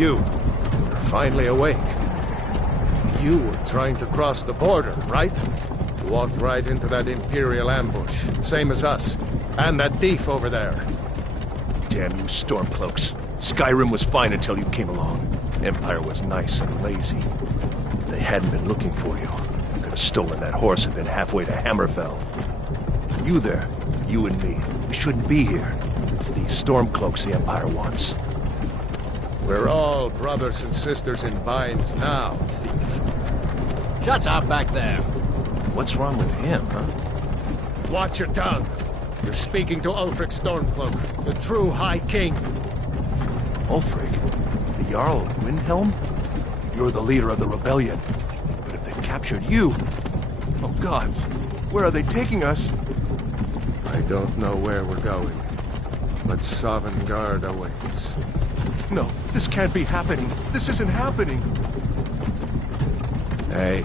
You're finally awake. You were trying to cross the border, right? Walked right into that Imperial ambush, same as us. And that thief over there. Damn you Stormcloaks. Skyrim was fine until you came along. Empire was nice and lazy. If they hadn't been looking for you, you could have stolen that horse and been halfway to Hammerfell. You there, you and me, we shouldn't be here. It's these Stormcloaks the Empire wants. We're all brothers and sisters in binds now, thief. Shut up back there. What's wrong with him, huh? Watch your tongue. You're speaking to Ulfric Stormcloak, the true High King. Ulfric? The Jarl of Windhelm? You're the leader of the rebellion. But if they've captured you... Oh gods, where are they taking us? I don't know where we're going, but Sovngarde awaits. No, this can't be happening. This isn't happening. Hey,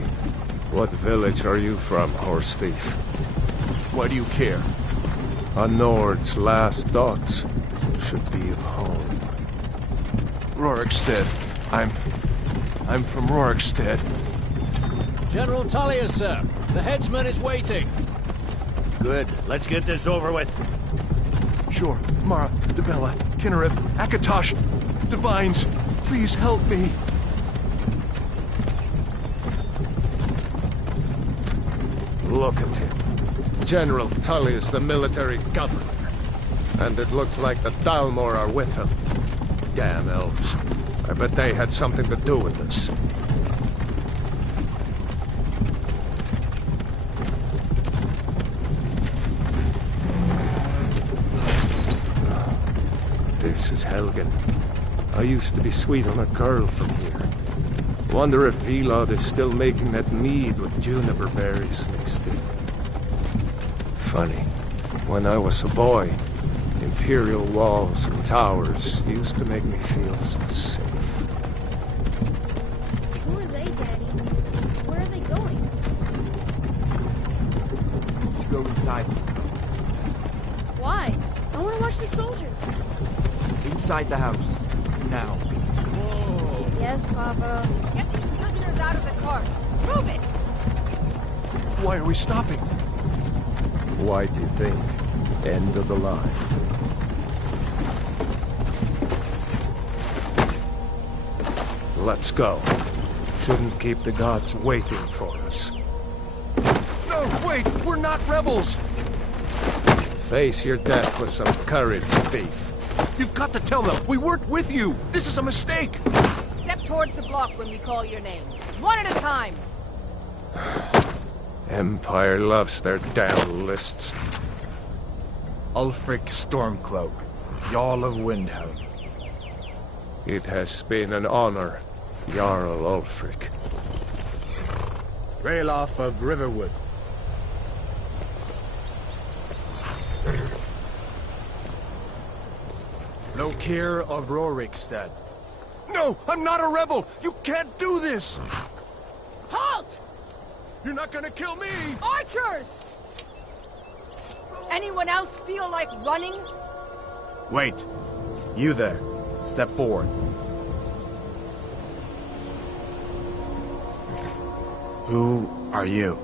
what village are you from, horse thief? Why do you care? A Nord's last thoughts should be of home. Rorikstead. I'm from Rorikstead. General Tullius, sir. The headsman is waiting. Good. Let's get this over with. Sure. Mara, Debella, Kinnereth, Akatosh, Divines, please help me. Look at him. General Tullius, the military governor. And it looks like the Dalmor are with him. Damn elves. I bet they had something to do with this. This is Helgen. I used to be sweet on a girl from here. Wonder if Vilod is still making that mead with juniper berries mixed in. Funny. When I was a boy, Imperial walls and towers used to make me feel so safe. Who are they, Daddy? Where are they going? To go inside. Why? I want to watch the soldiers. Inside the house. Now. Yes, Papa. Get these prisoners out of the carts. Prove it! Why are we stopping? Why do you think? End of the line. Let's go. Shouldn't keep the gods waiting for us. No, wait! We're not rebels! Face your death with some courage, thief. You've got to tell them! We weren't with you! This is a mistake! Step towards the block when we call your name. One at a time. Empire loves their damn lists. Ulfric Stormcloak, Jarl of Windhelm. It has been an honor, Jarl Ulfric. Ralof of Riverwood. Lokir of Rorikstead. No! I'm not a rebel! You can't do this! Halt! You're not gonna kill me! Archers! Anyone else feel like running? Wait. You there. Step forward. Who are you?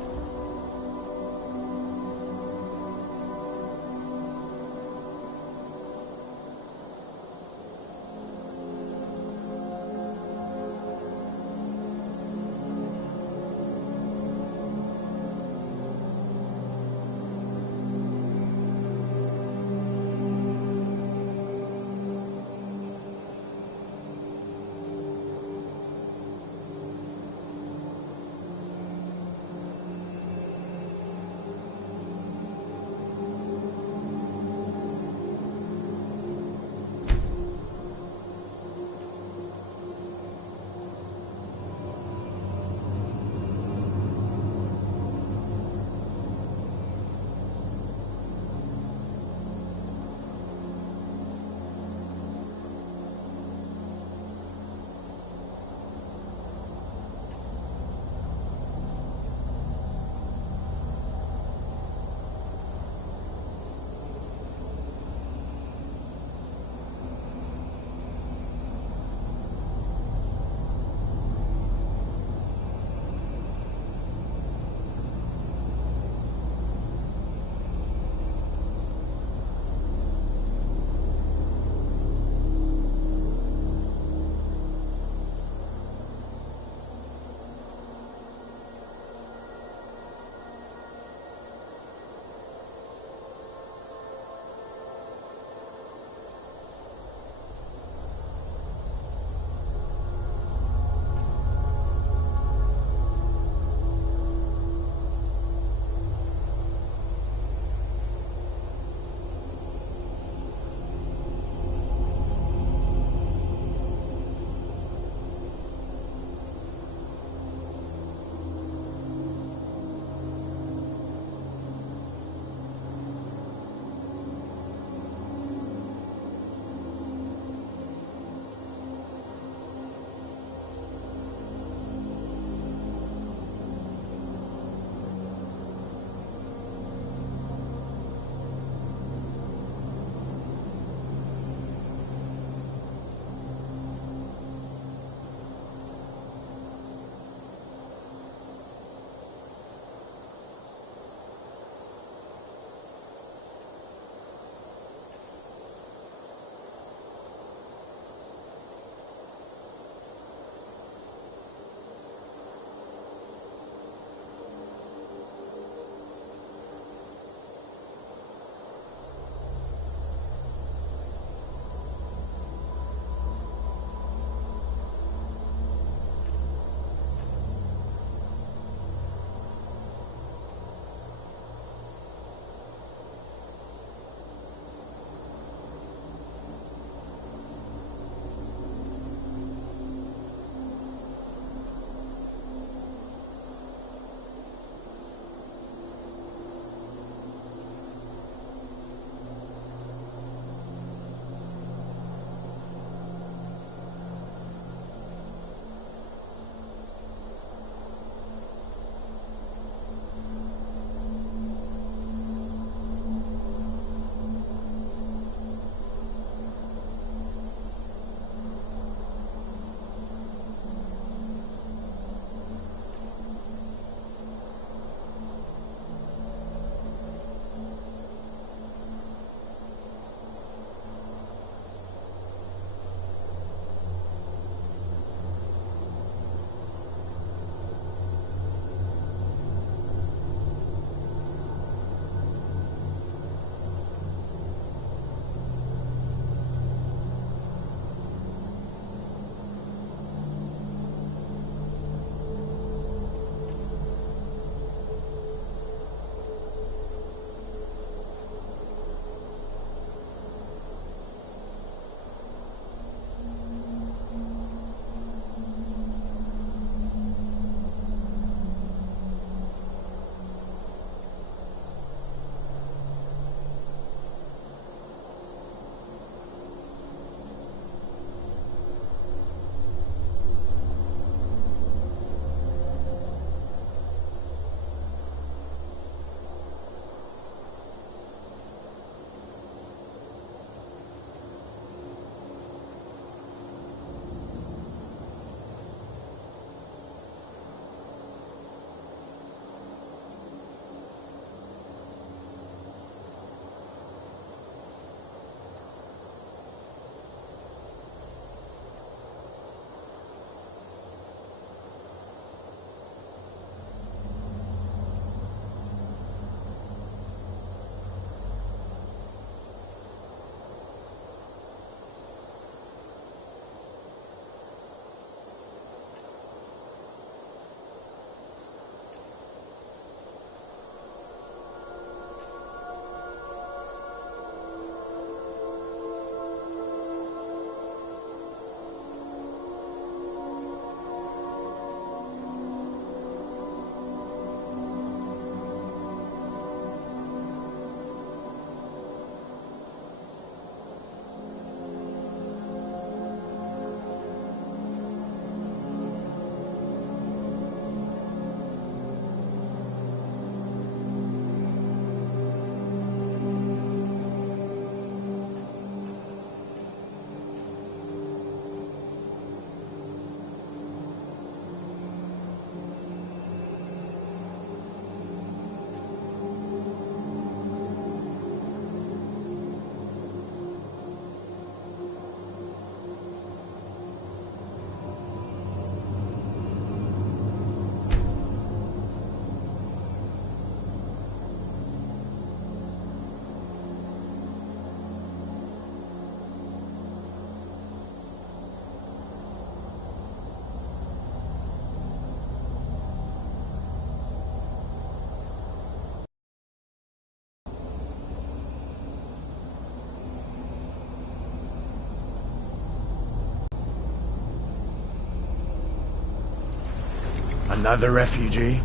Another refugee?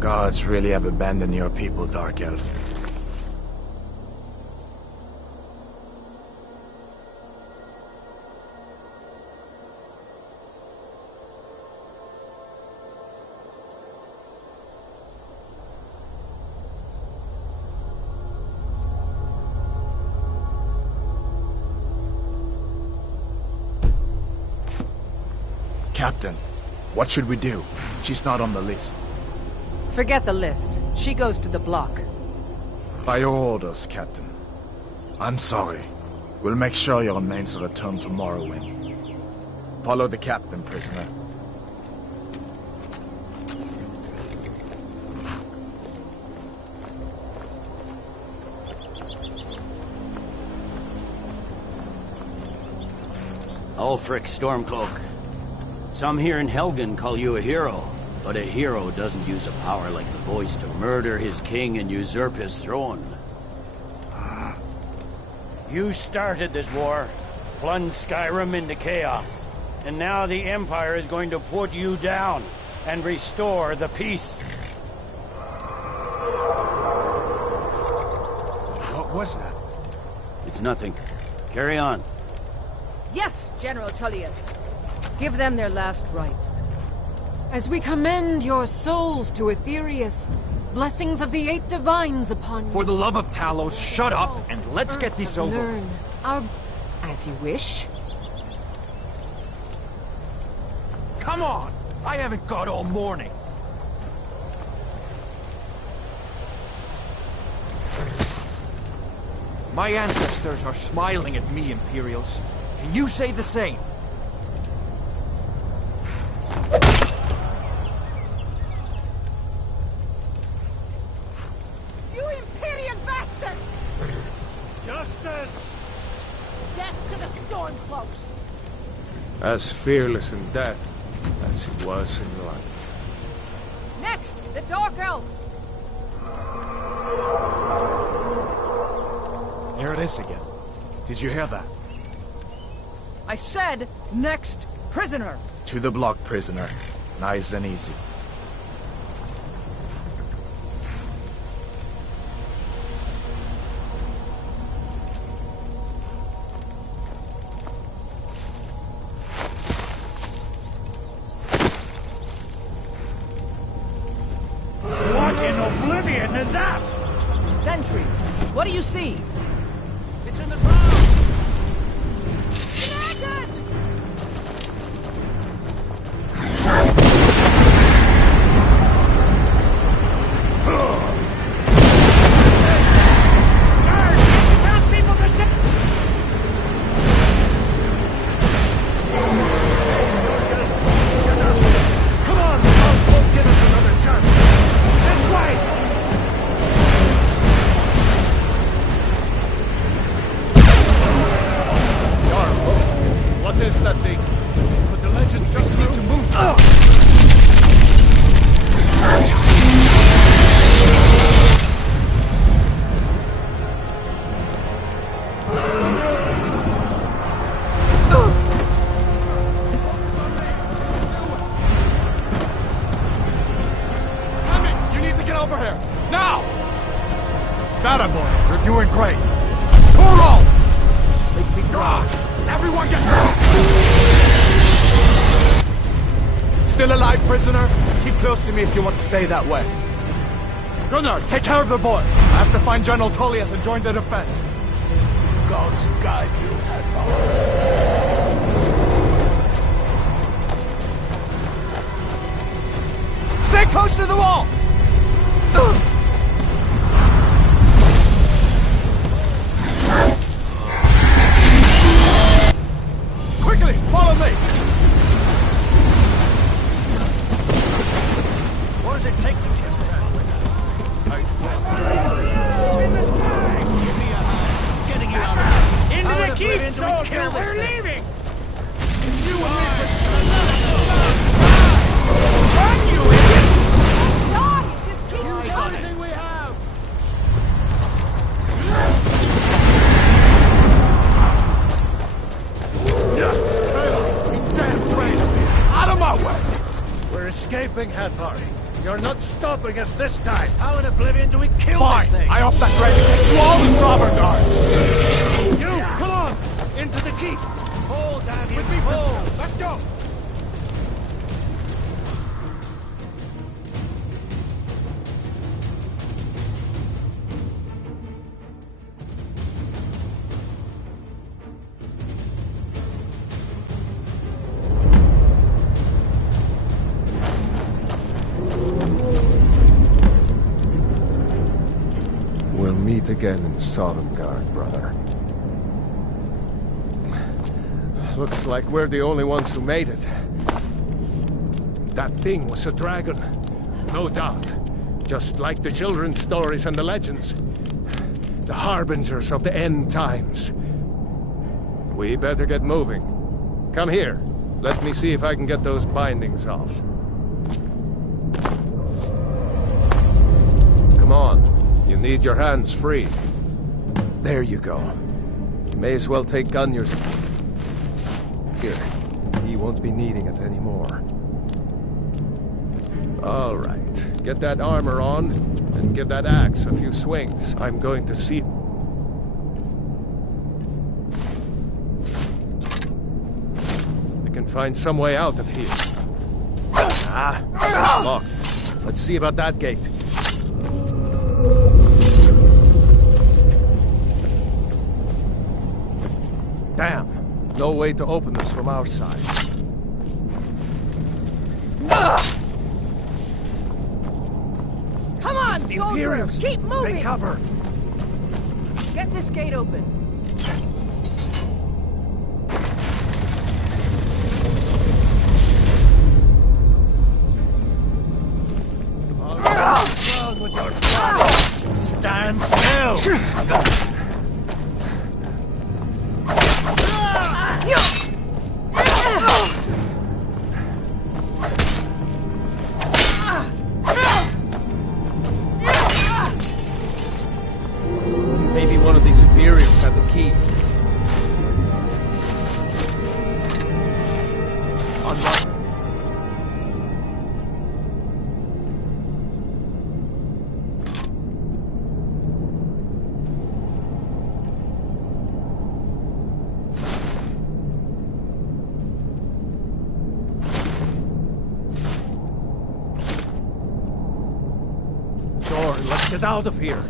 Gods really have abandoned your people, Dark Elf. Captain, what should we do? She's not on the list. Forget the list. She goes to the block. By your orders, Captain. I'm sorry. We'll make sure your remains are returned to Morrowind. Follow the captain, prisoner. Ulfric Stormcloak. Some here in Helgen call you a hero, but a hero doesn't use a power like the voice to murder his king and usurp his throne. You started this war, plunged Skyrim into chaos, and now the Empire is going to put you down and restore the peace. What was that? It's nothing. Carry on. Yes, General Tullius. Give them their last rites. As we commend your souls to Aetherius, blessings of the 8 divines upon you. For the love of Talos, shut up and let's get this over. Learn our... As you wish. Come on! I haven't got all morning. My ancestors are smiling at me, Imperials. Can you say the same? You Imperial bastards! Justice! Death to the Stormcloaks! As fearless in death as he was in life. Next, the Dark Elf! Here it is again. Did you hear that? I said, next prisoner! To the block, prisoner. Nice and easy. What in oblivion is that? Sentries, what do you see? It's in the ground! You're doing great. Toro! Everyone get... Still alive, prisoner? Keep close to me if you want to stay that way. Gunnar, take care of the boy. I have to find General Tullius and join the defense. Gods guide you, Admiral. Stay close to the wall! Quickly, follow me! What does it take to kill that? Give me a hand. Getting you out of here. Into the keep, soldier! We're leaving! Run, you idiot! Die! Just keep Use on it. we have! You damn traitor! Out of my way! We're escaping. moving, Hadvar. You're not stopping us this time. How in oblivion do we kill Fine, this thing? I up that ready. You all the Sovereign Guard! You, come on! Into the keep! Hold, damn you! With me, Hold! Let's go! We'll meet again in Sovngarde, brother. Looks like we're the only ones who made it. That thing was a dragon. No doubt. Just like the children's stories and the legends. The harbingers of the end times. We better get moving. Come here. Let me see if I can get those bindings off. Come on. You need your hands free. There you go. May as well take Gunnar's. Here. He won't be needing it anymore. All right. Get that armor on, and give that axe a few swings. I'm going to see... I can find some way out of here. Ah, it's locked. Let's see about that gate. Damn. No way to open this from our side. Come on, soldiers! Keep moving! Take cover! Get this gate open. Stand still! Maybe one of these Imperials had the key. Unlock. Door, let's get out of here.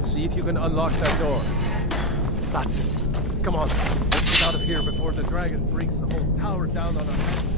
See if you can unlock that door. That's it. Come on. Let's get out of here before the dragon brings the whole tower down on our heads.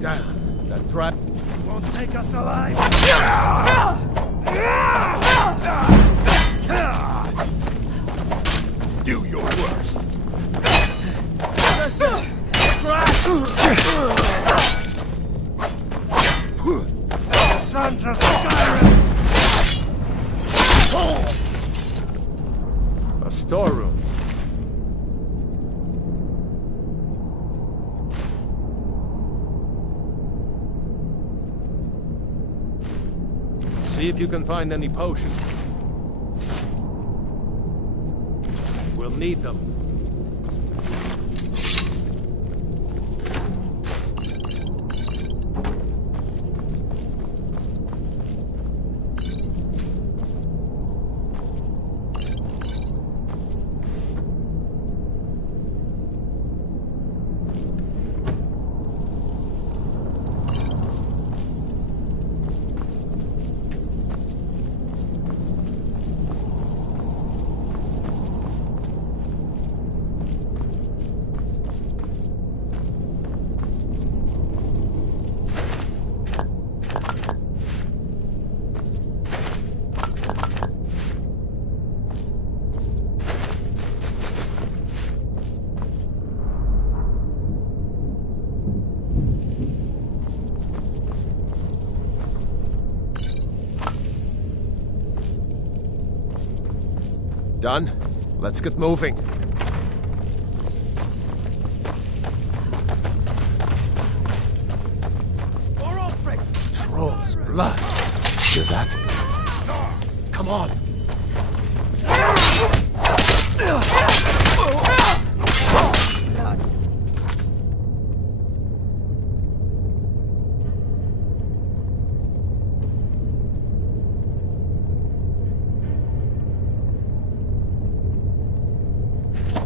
Damn, that dragon won't take us alive. Do your worst. The sons of Skyrim! A storeroom. See if you can find any potions. We'll need them. Done? Let's get moving. Troll's blood. Hear that? Come on.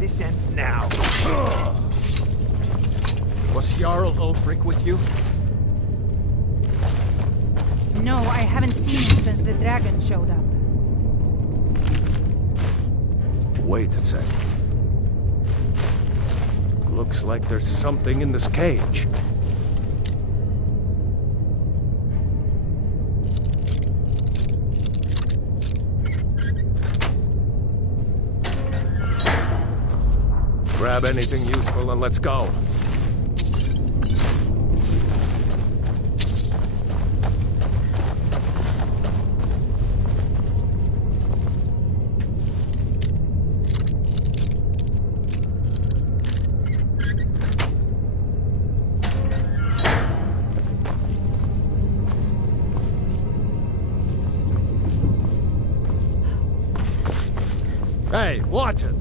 This ends now. Was Jarl Ulfric with you? No, I haven't seen him since the dragon showed up. Wait a sec. Looks like there's something in this cage. Grab anything useful and let's go. Hey, watch it!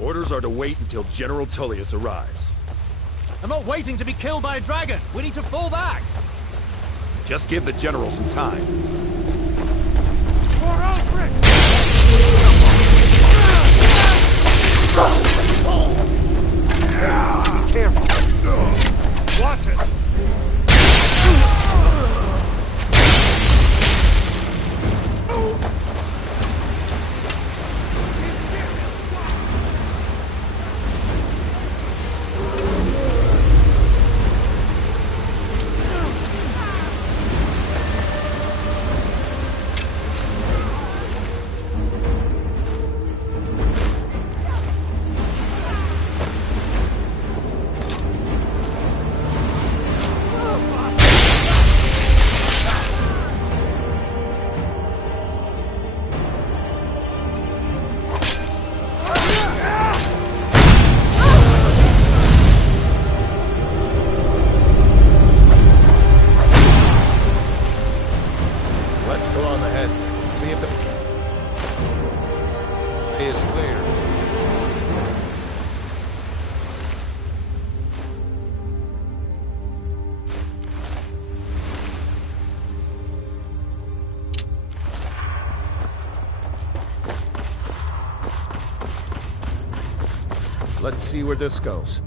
Orders are to wait until General Tullius arrives. I'm not waiting to be killed by a dragon. We need to fall back. Just give the general some time. Careful. Watch it. Let's go on ahead. See if the way is clear. Let's see where this goes.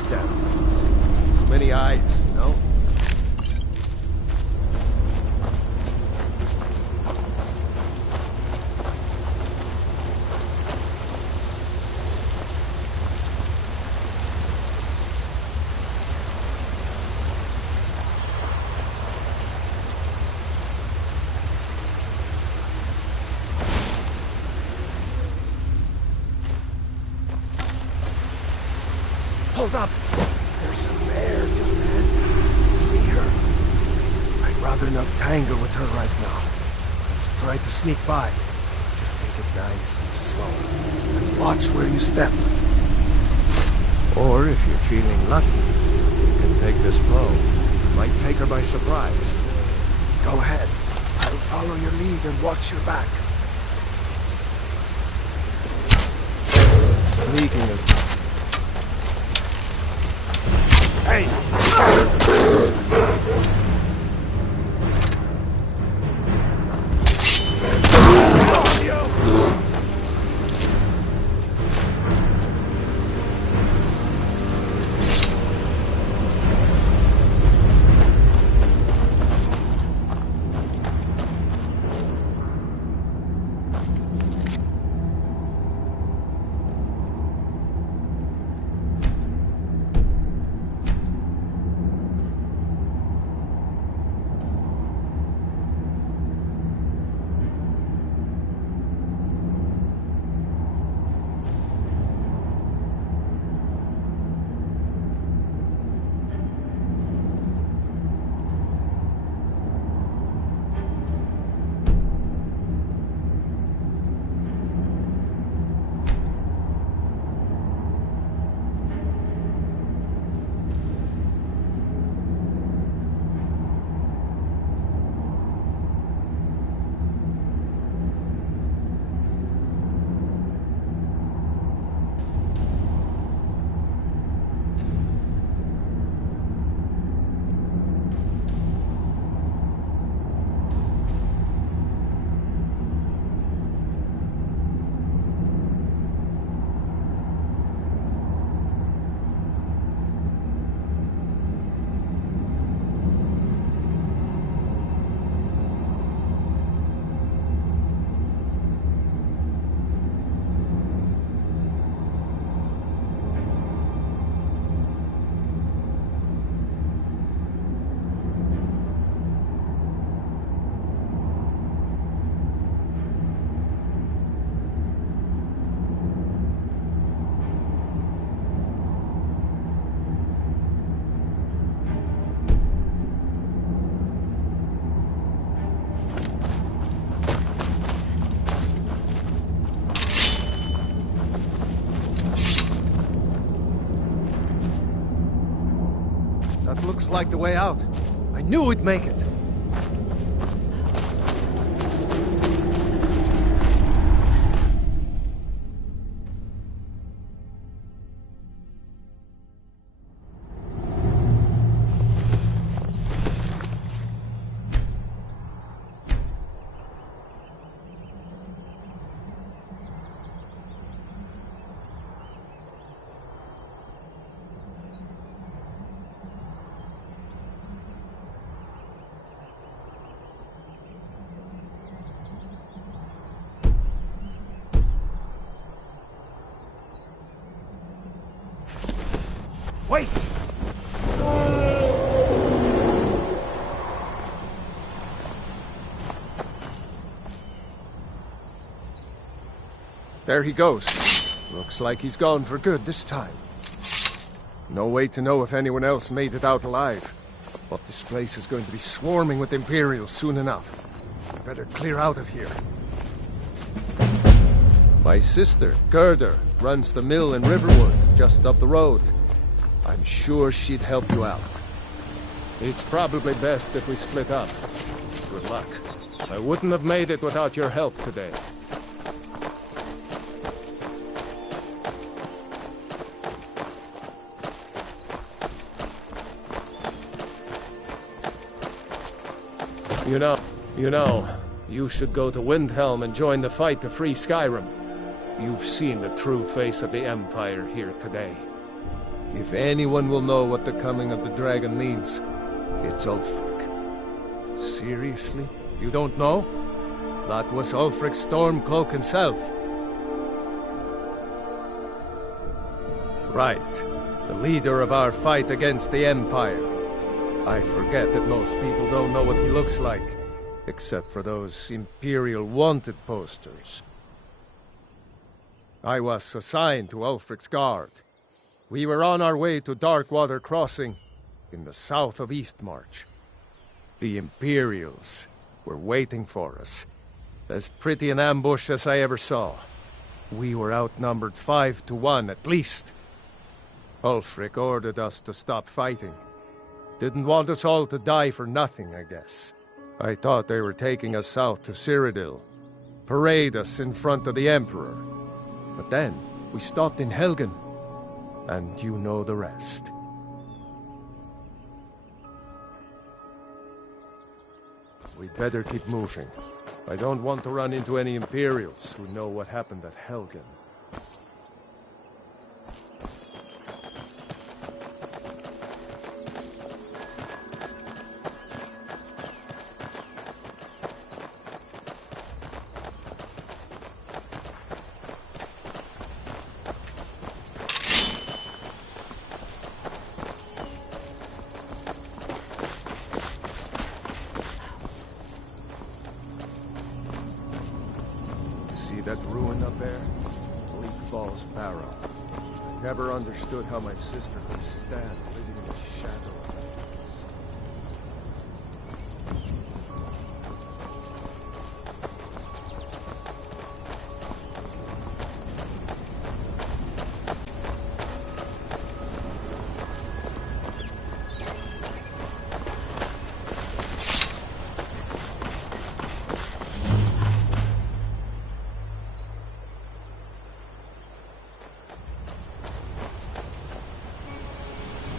those damn things. Too many eyes, you know? Hold up! There's some bear just ahead. See her? I'd rather not tangle with her right now. Let's try to sneak by. Just take it nice and slow. And watch where you step. Or if you're feeling lucky, you can take this bow. Might take her by surprise. Go ahead. I'll follow your lead and watch your back. Sneaking it. Hey! That looks like the way out. I knew we'd make it. Wait! There he goes. Looks like he's gone for good this time. No way to know if anyone else made it out alive. But this place is going to be swarming with Imperials soon enough. Better clear out of here. My sister, Gerda, runs the mill in Riverwoods, just up the road. I'm sure she'd help you out. It's probably best if we split up. Good luck. I wouldn't have made it without your help today. You know, you should go to Windhelm and join the fight to free Skyrim. You've seen the true face of the Empire here today. If anyone will know what the coming of the dragon means, it's Ulfric. Seriously? You don't know? That was Ulfric Stormcloak himself. Right. The leader of our fight against the Empire. I forget that most people don't know what he looks like, except for those Imperial wanted posters. I was assigned to Ulfric's guard. We were on our way to Darkwater Crossing, in the south of Eastmarch. The Imperials were waiting for us. As pretty an ambush as I ever saw. We were outnumbered 5 to 1 at least. Ulfric ordered us to stop fighting. Didn't want us all to die for nothing, I guess. I thought they were taking us south to Cyrodiil. Parade us in front of the Emperor. But then, we stopped in Helgen. And you know the rest. We'd better keep moving. I don't want to run into any Imperials who know what happened at Helgen. See that ruin up there? Bleak Falls Barrow. I never understood how my sister could stand living in the shadow of that place.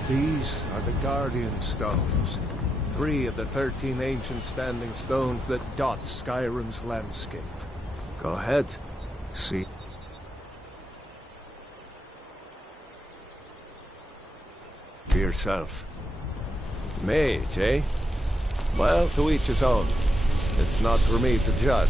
These are the Guardian Stones. 3 of the 13 ancient standing stones that dot Skyrim's landscape. Go ahead. See. For yourself. Mage, eh? Well, to each his own. It's not for me to judge.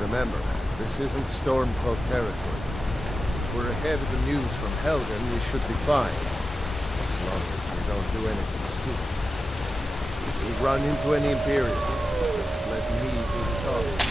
Remember, this isn't Stormcloak territory. If we're ahead of the news from Helgen, we should be fine. As long as we don't do anything stupid. If we run into any Imperials, just let me do the talking.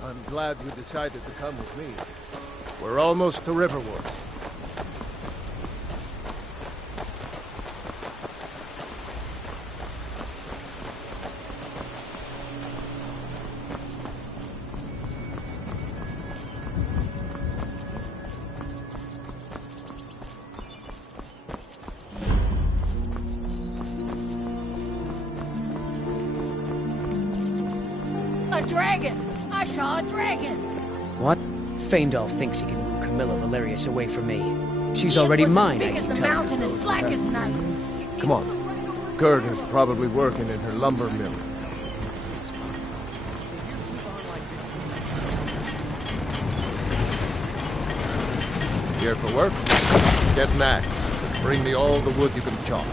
I'm glad you decided to come with me. We're almost to Riverwood. A dragon! I saw a dragon! What? Faendal thinks he can woo Camilla Valerius away from me. She's already mine, Big I as can the tell you. mountain and black as night. Come on. Gerda's probably working in her lumber mill. Here for work? Get an axe. And bring me all the wood you can chop.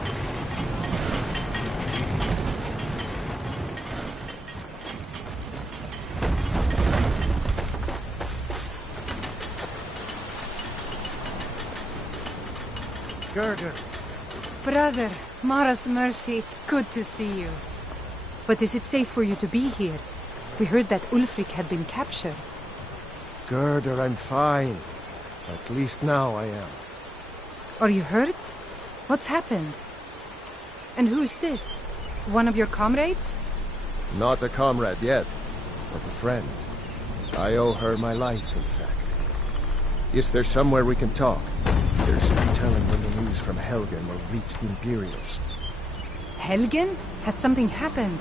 Gerda. Brother, Mara's mercy, it's good to see you. But is it safe for you to be here? We heard that Ulfric had been captured. Gerda, I'm fine. At least now I am. Are you hurt? What's happened? And who is this? One of your comrades? Not a comrade yet, but a friend. I owe her my life, in fact. Is there somewhere we can talk? There's no telling when the news from Helgen will reach the Imperials. Helgen? Has something happened?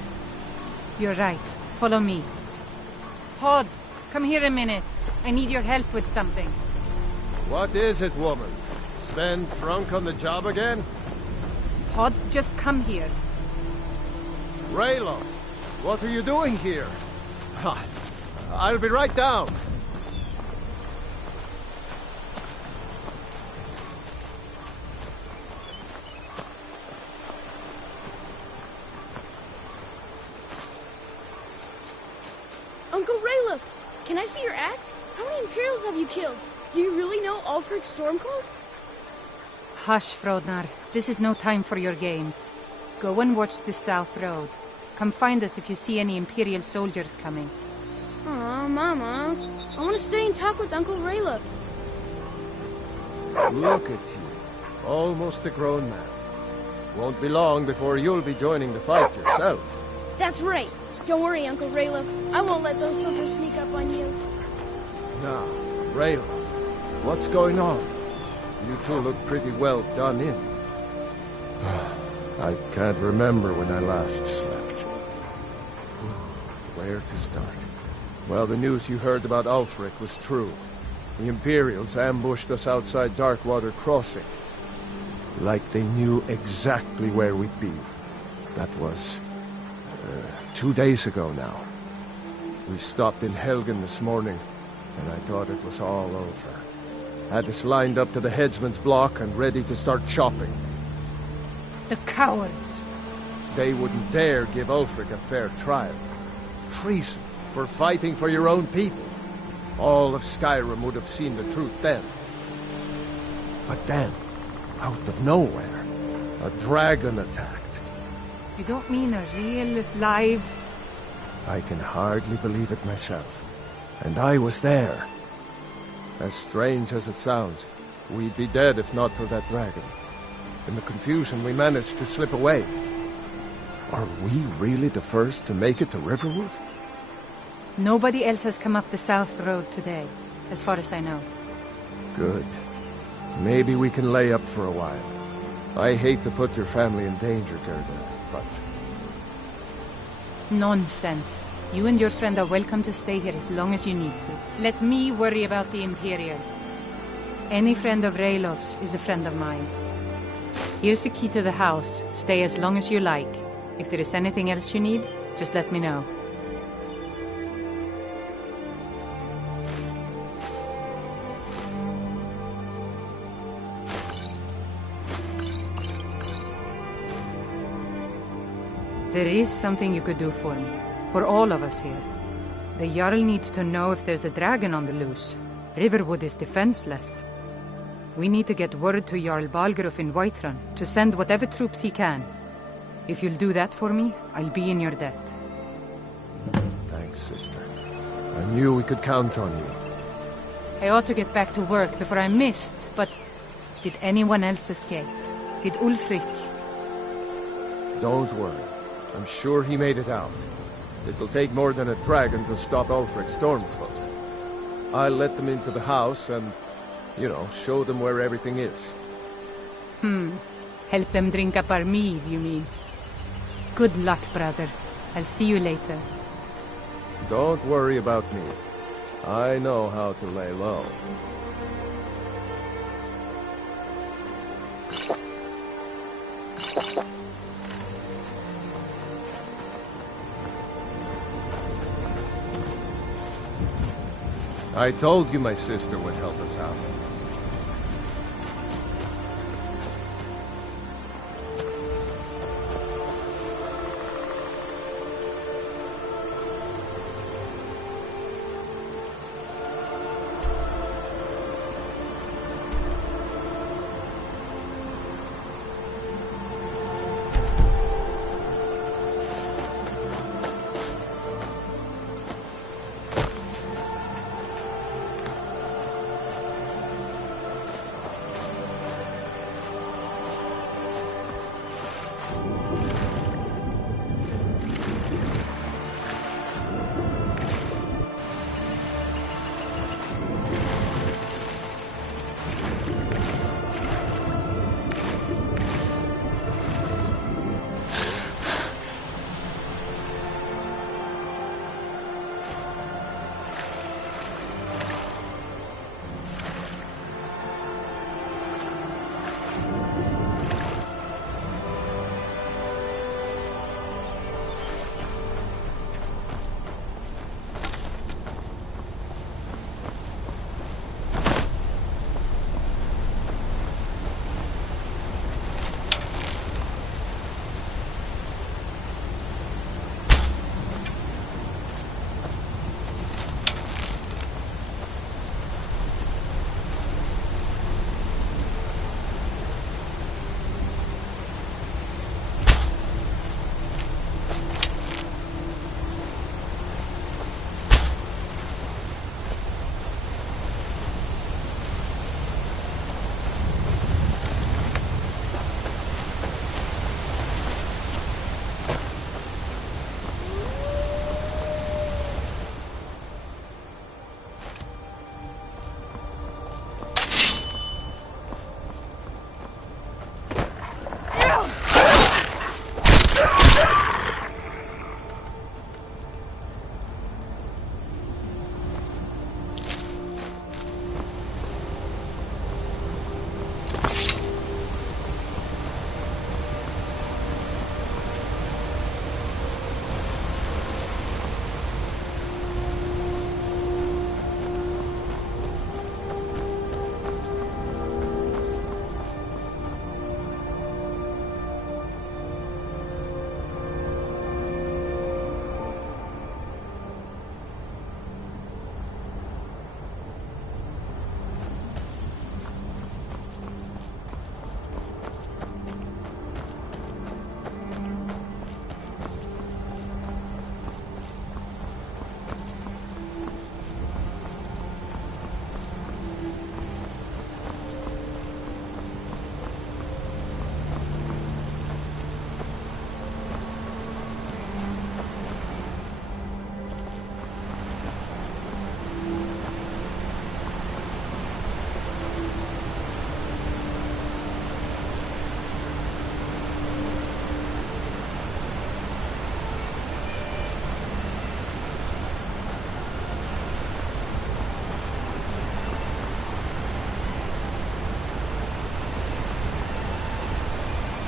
You're right. Follow me. Hod, come here a minute. I need your help with something. What is it, woman? Sven drunk on the job again? Hod, just come here. Raylo, what are you doing here? I'll be right down. Uncle Rayla, can I see your axe? How many Imperials have you killed? Do you really know Ulfric Stormcloak? Hush, Frodnar. This is no time for your games. Go and watch the South Road. Come find us if you see any Imperial soldiers coming. Aw, Mama. I want to stay and talk with Uncle Rayla. Look at you. Almost a grown man. Won't be long before you'll be joining the fight yourself. That's right. Don't worry, Uncle Rayla. I won't let those soldiers sneak up on you. Now, Raylo, what's going on? You two look pretty well done in. I can't remember when I last slept. Where to start? Well, the news you heard about Ulfric was true. The Imperials ambushed us outside Darkwater Crossing. Like they knew exactly where we'd be. That was 2 days ago now. We stopped in Helgen this morning, and I thought it was all over. Had us lined up to the headsman's block and ready to start chopping. The cowards! They wouldn't dare give Ulfric a fair trial. Treason for fighting for your own people. All of Skyrim would have seen the truth then. But then, out of nowhere, a dragon attacked. You don't mean a real, live... I can hardly believe it myself. And I was there. As strange as it sounds, we'd be dead if not for that dragon. In the confusion, we managed to slip away. Are we really the first to make it to Riverwood? Nobody else has come up the South Road today, as far as I know. Good. Maybe we can lay up for a while. I hate to put your family in danger, Gerda, but... Nonsense. You and your friend are welcome to stay here as long as you need to. Let me worry about the Imperials. Any friend of Raylov's is a friend of mine. Here's the key to the house. Stay as long as you like. If there is anything else you need, just let me know. There is something you could do for me. For all of us here. The Jarl needs to know if there's a dragon on the loose. Riverwood is defenseless. We need to get word to Jarl Balgruuf in Whiterun to send whatever troops he can. If you'll do that for me, I'll be in your debt. Thanks, sister. I knew we could count on you. I ought to get back to work before I'm missed, but... Did anyone else escape? Did Ulfric? Don't worry. I'm sure he made it out. It'll take more than a dragon to stop Ulfric Stormcloak. I'll let them into the house and, you know, show them where everything is. Help them drink up our mead, you mean? Good luck, brother. I'll see you later. Don't worry about me. I know how to lay low. I told you my sister would help us out.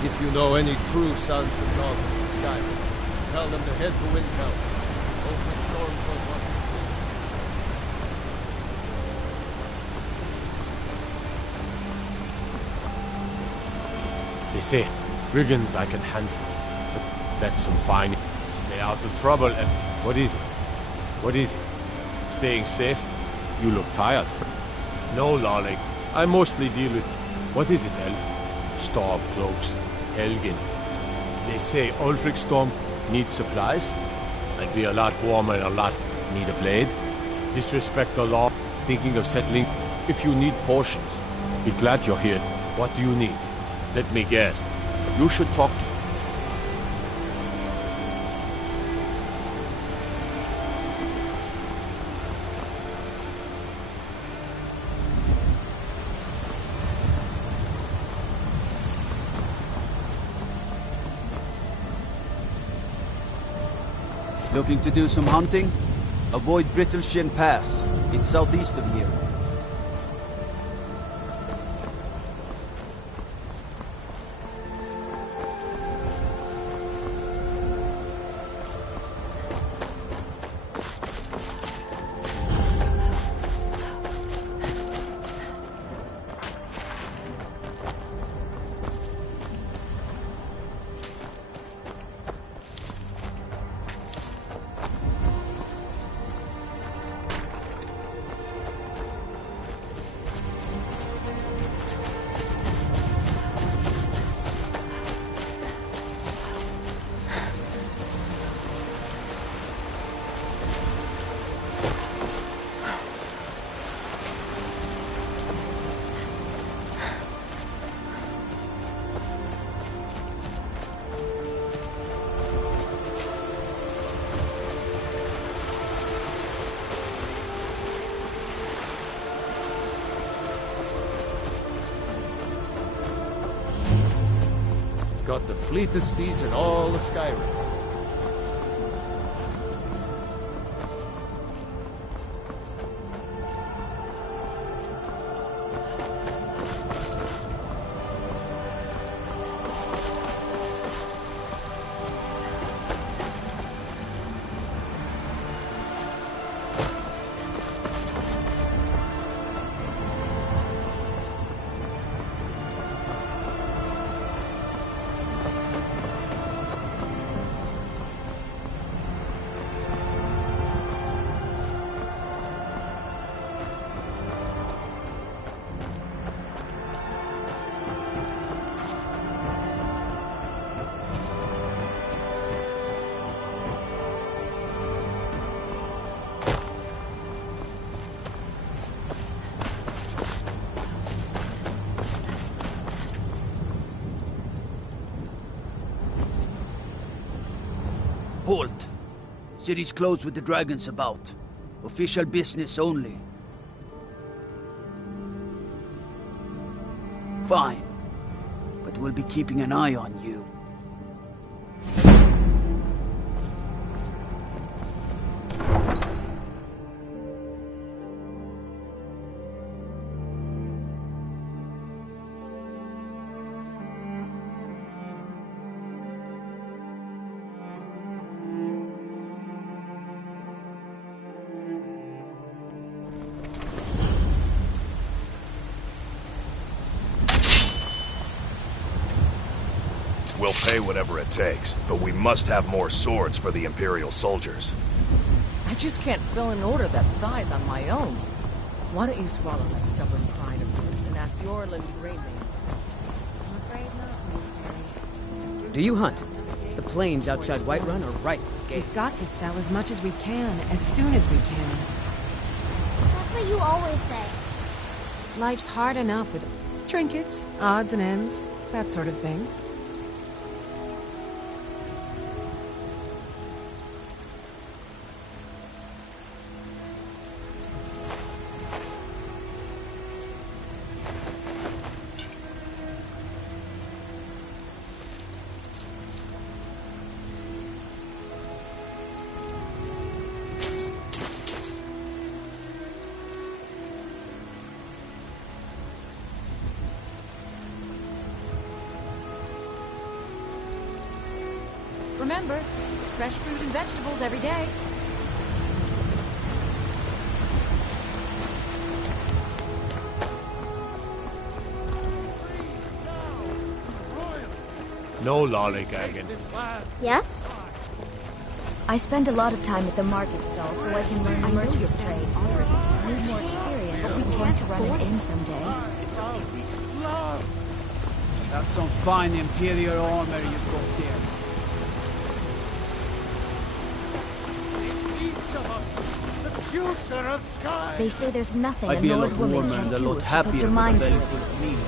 If you know any true sons of God in Skyrim, tell them to head to Windhelm. Open Stormcloak wants to see. They say, brigands I can handle, but that's some fine. Stay out of trouble and... What is it? What is it? Staying safe? You look tired, friend. No, lolling. I mostly deal with... What is it, Elf? Stormcloaks. Helgen. They say Ulfric Storm needs supplies. I'd be a lot warmer and a lot... Need a blade? Disrespect the law. Thinking of settling... If you need potions, be glad you're here. What do you need? Let me guess. You should talk to... Looking to do some hunting? Avoid Brittleshin Pass. It's southeast of here. Got the fleetest steeds in all of Skyrim. Halt! City's closed with the dragons about. Official business only. Fine. But we'll be keeping an eye on you. We'll pay whatever it takes, but we must have more swords for the Imperial soldiers. I just can't fill an order that size on my own. Why don't you swallow that stubborn pride of yours and ask your Lindy Greymaid? I'm afraid not, Mary. Do you hunt? The plains outside Whiterun are ripe with game. We've got to sell as much as we can, as soon as we can. That's what you always say. Life's hard enough with trinkets, odds and ends, that sort of thing. remember, fresh fruit and vegetables every day. No lollygagging. Yes? I spend a lot of time at the market stall so I can learn the merchant's trade. Need more experience if we came to run an inn someday. That's some fine Imperial armor you've got there. They say there's nothing I'd a be a lot Nord woman warmer can't and a do lot if she happier puts her with a mind to belly it. full of meat.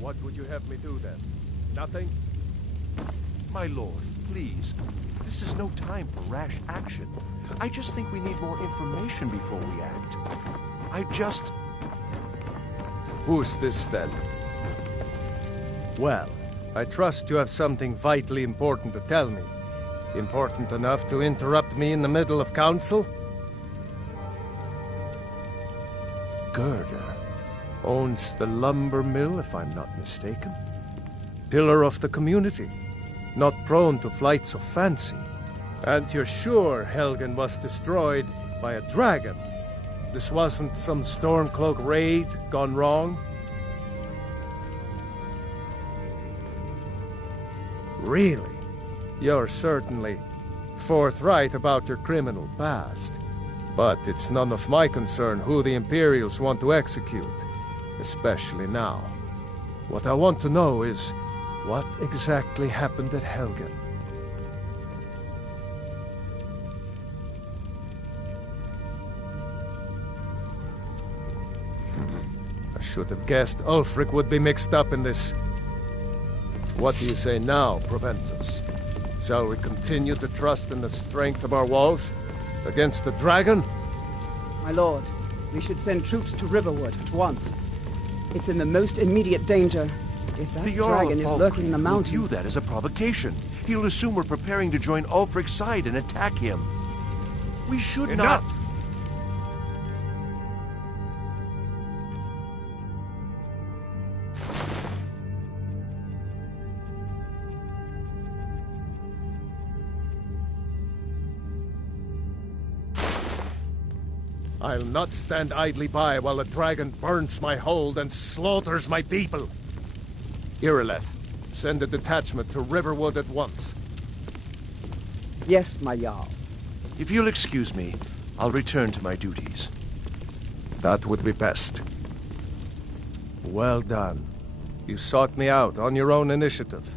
What would you have me do then? Nothing? My lord, please. This is no time for rash action. I just think we need more information before we act. Who's this then? Well, I trust you have something vitally important to tell me. Important enough to interrupt me in the middle of council? Girder owns the lumber mill, if I'm not mistaken. Pillar of the community, not prone to flights of fancy. And you're sure Helgen was destroyed by a dragon? This wasn't some Stormcloak raid gone wrong? Really? You're certainly forthright about your criminal past. But it's none of my concern who the Imperials want to execute, especially now. What I want to know is what exactly happened at Helgen. I should have guessed Ulfric would be mixed up in this. What do you say now, Proventus? Shall we continue to trust in the strength of our walls against the dragon? My lord, we should send troops to Riverwood at once. It's in the most immediate danger. If that dragon is lurking in the mountains... will view that as a provocation. He'll assume we're preparing to join Ulfric's side and attack him. We should not... Enough! I'll not stand idly by while the dragon burns my hold and slaughters my people. Irileth, send a detachment to Riverwood at once. Yes, my Jarl. If you'll excuse me, I'll return to my duties. That would be best. Well done. You sought me out on your own initiative.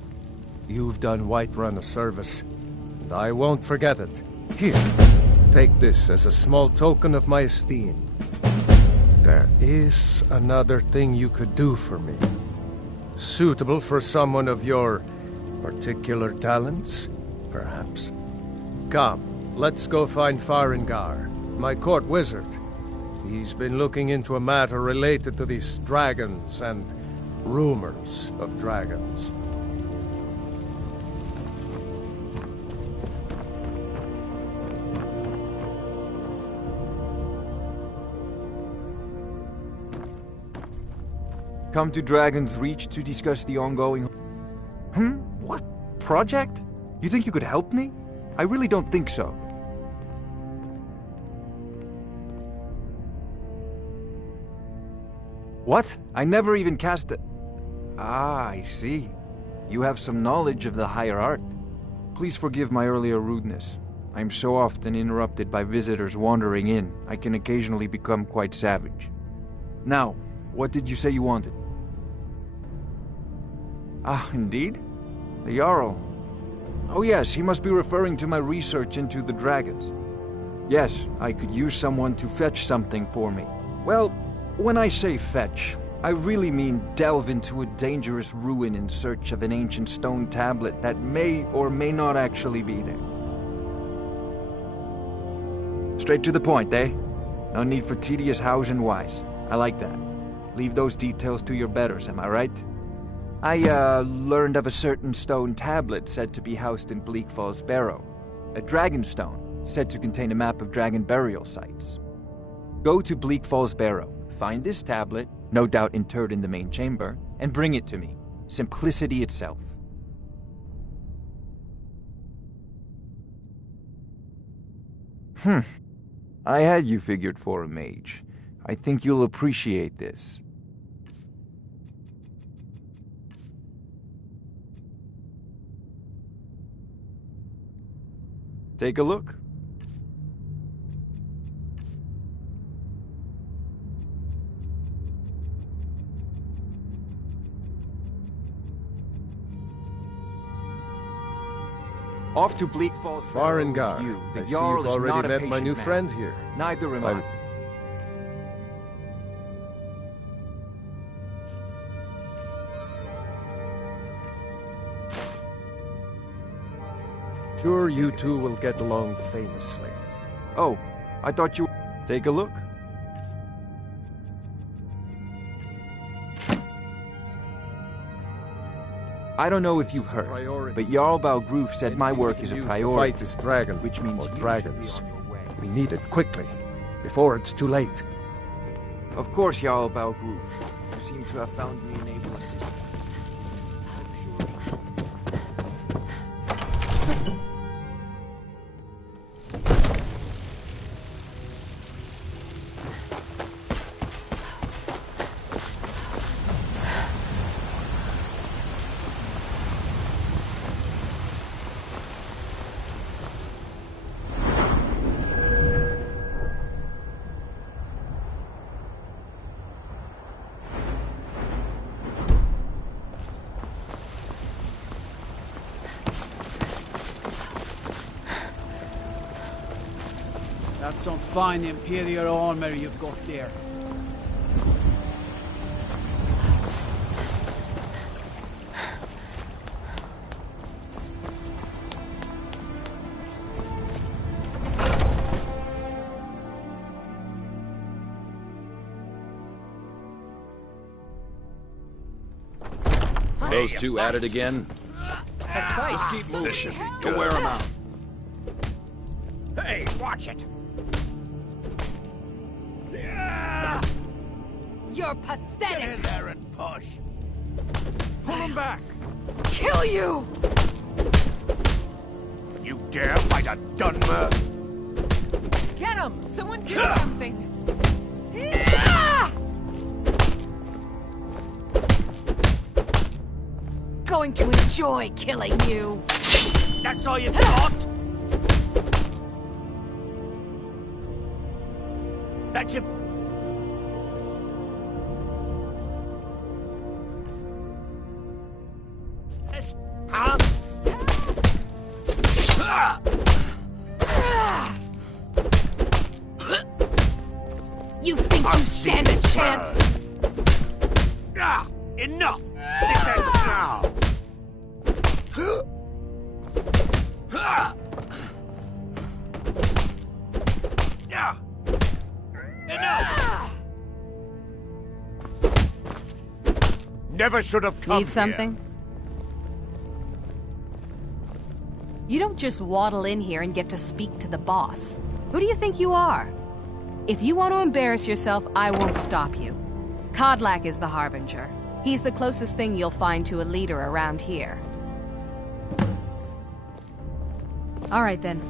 You've done Whiterun a service, and I won't forget it. Here. Take this as a small token of my esteem. There is another thing you could do for me. Suitable for someone of your particular talents, perhaps. Come, let's go find Farengar, my court wizard. He's been looking into a matter related to these dragons and rumors of dragons. Come to Dragon's Reach to discuss the ongoing... What? Project? You think you could help me? I really don't think so. What? I never even cast a... Ah, I see. You have some knowledge of the higher art. Please forgive my earlier rudeness. I'm so often interrupted by visitors wandering in, I can occasionally become quite savage. Now, what did you say you wanted? Ah, indeed? The Jarl. Oh yes, he must be referring to my research into the dragons. Yes, I could use someone to fetch something for me. Well, when I say fetch, I really mean delve into a dangerous ruin in search of an ancient stone tablet that may or may not actually be there. Straight to the point, eh? No need for tedious hows and whys. I like that. Leave those details to your betters, am I right? I, learned of a certain stone tablet said to be housed in Bleak Falls Barrow. A dragon stone, said to contain a map of dragon burial sites. Go to Bleak Falls Barrow, find this tablet, no doubt interred in the main chamber, and bring it to me. Simplicity itself. I had you figured for a mage. I think you'll appreciate this. Take a look. Off to Bleak Falls. Farengar, The I see Jarl you've is already not a met my patient new man. friend here. Neither am I. Sure, you two will get along famously. Oh, I thought you... Take a look. I don't know if you heard, but Jarl Balgruf said my work is a priority. Fight this dragon, which means or you dragons. should be on your way. We need it quickly, before it's too late. Of course, Jarl Balgruf. You seem to have found me an able assistant. That's some fine Imperial armor you've got there. Those two at it again? Let's keep moving. This should be Go good. wear them out. Hey, watch it! You're pathetic! Get in there and push. Pull him back! Kill you! You dare fight a Dunmer? Get him! Someone do something! Going to enjoy killing you! That's all you got? That's your... Huh? You think you stand a chance? Ah, enough! This ends now! Never should have come Need something? You don't just waddle in here and get to speak to the boss. Who do you think you are? If you want to embarrass yourself, I won't stop you. Kodlak is the Harbinger. He's the closest thing you'll find to a leader around here. All right, then.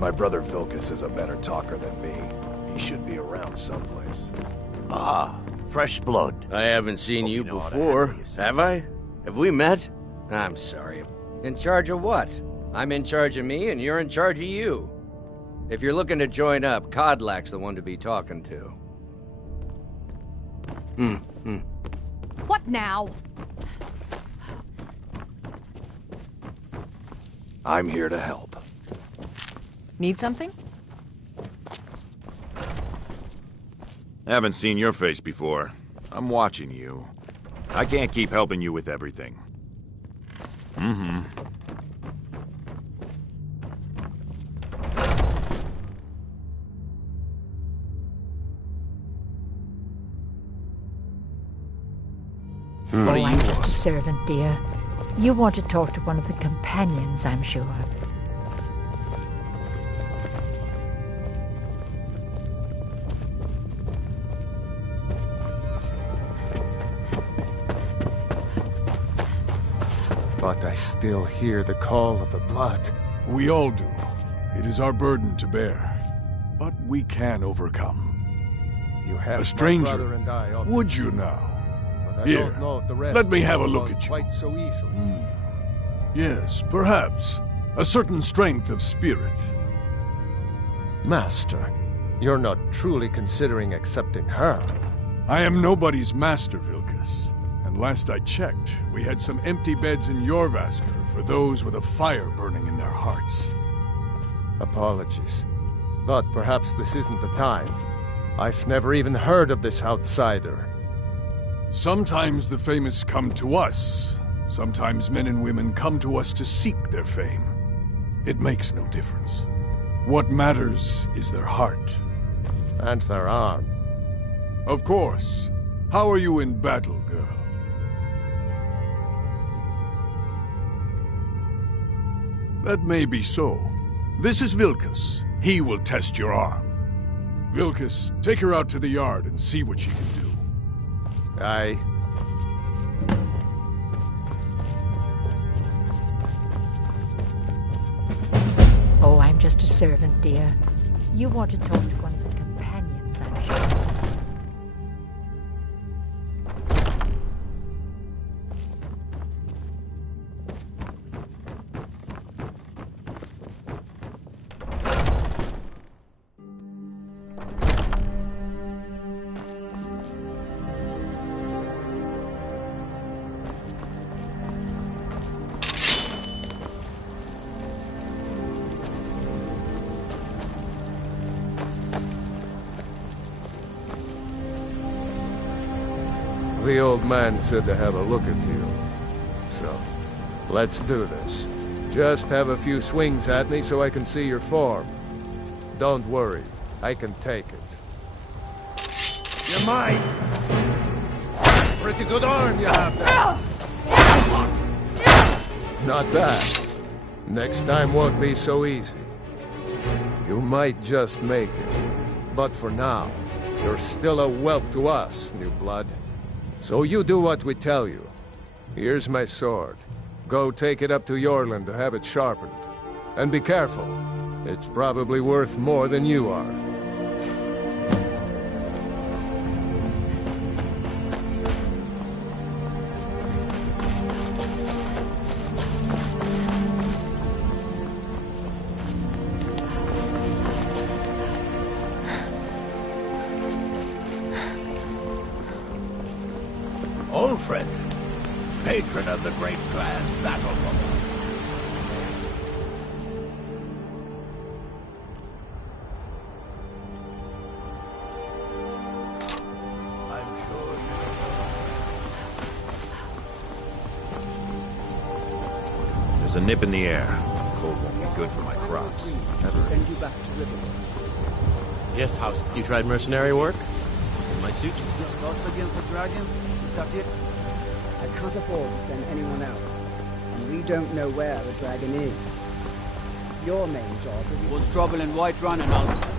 My brother Vilkas is a better talker than me. He should be around someplace. Ah, fresh blood. I haven't seen you before, have I? Have we met? I'm sorry. In charge of what? I'm in charge of me, and you're in charge of you. If you're looking to join up, Kodlak's the one to be talking to. What now? I'm here to help. Need something? Haven't seen your face before. I'm watching you. I can't keep helping you with everything. Mm-hmm. Oh, I'm just a servant, dear. You want to talk to one of the companions, I'm sure. But I still hear the call of the blood. We all do. It is our burden to bear. But we can overcome. You have a stranger, my brother and I would you now? But I Here, don't know if the rest let me have a will look at you. quite so easily. Yes, perhaps. A certain strength of spirit. Master, you're not truly considering accepting her. I am nobody's master, Vilkas. And last I checked, we had some empty beds in Jorvaskr for those with a fire burning in their hearts. Apologies. But perhaps this isn't the time. I've never even heard of this outsider. Sometimes the famous come to us. Sometimes men and women come to us to seek their fame. It makes no difference. What matters is their heart. And their arm. Of course. How are you in battle, girl? That may be so. This is Vilkas. He will test your arm. Vilkas, take her out to the yard and see what she can do. Aye. Oh, I'm just a servant, dear. You want to talk to one of the companions, I'm sure. The old man said to have a look at you. So, let's do this. Just have a few swings at me so I can see your form. Don't worry, I can take it. You're mine! Pretty good arm you have there. Not bad. Next time won't be so easy. You might just make it. But for now, you're still a whelp to us, new blood. So you do what we tell you. Here's my sword. Go take it up to Yorland to have it sharpened. And be careful. It's probably worth more than you are. Olfred, patron of the great clan Battlewoman. I'm sure. There's a nip in the air. Cold won't be good for my crops. Never Send you is. back to Riverwood. Yes, House. You tried mercenary work? It might suit you. Just us against the dragon? Is that it? I can't afford to send anyone else. And we don't know where the dragon is. Your main job Was trouble in Whiterun and Albion.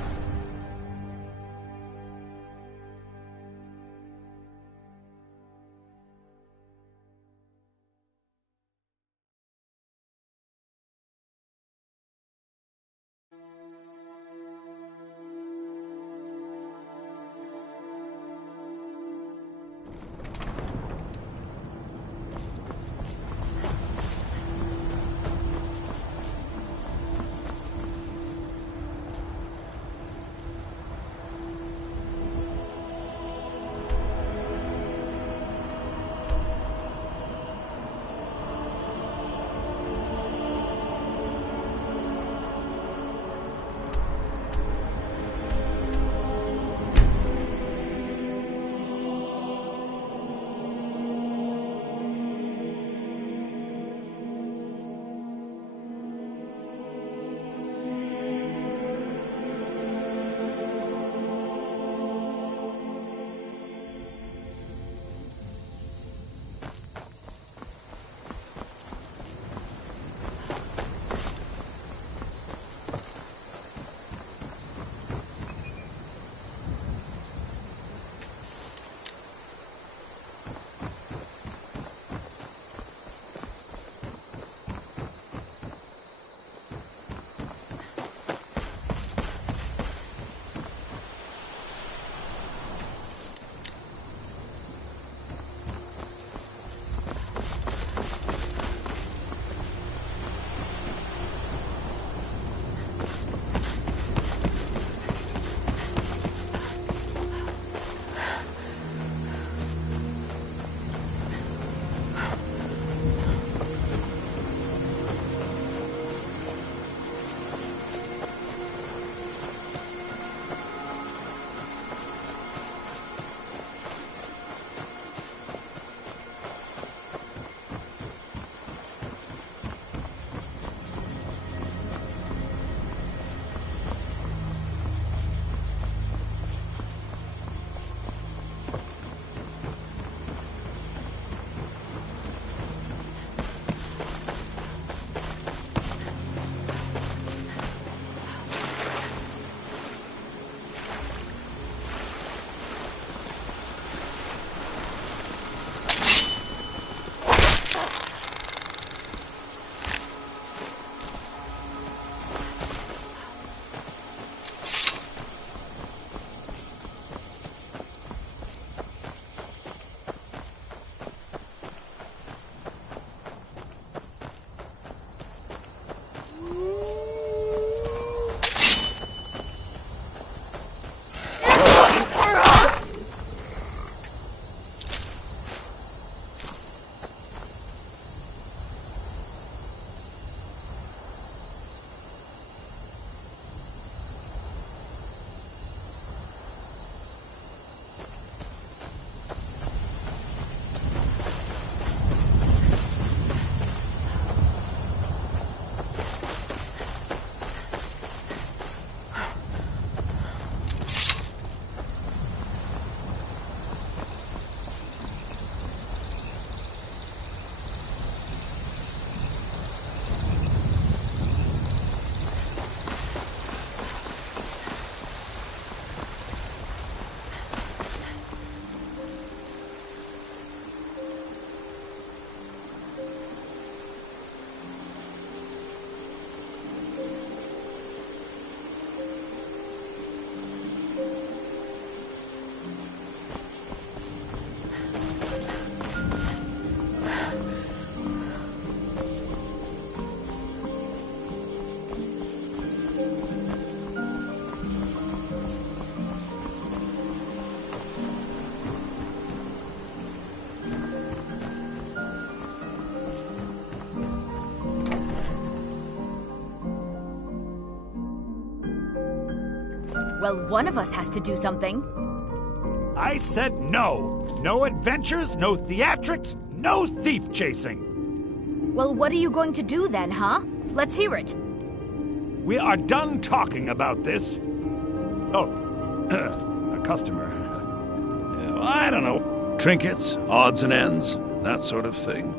Well, one of us has to do something. I said no. No adventures, no theatrics, no thief chasing. Well, what are you going to do then, huh? Let's hear it. We are done talking about this. Oh, a customer. I don't know. Trinkets, odds and ends, that sort of thing.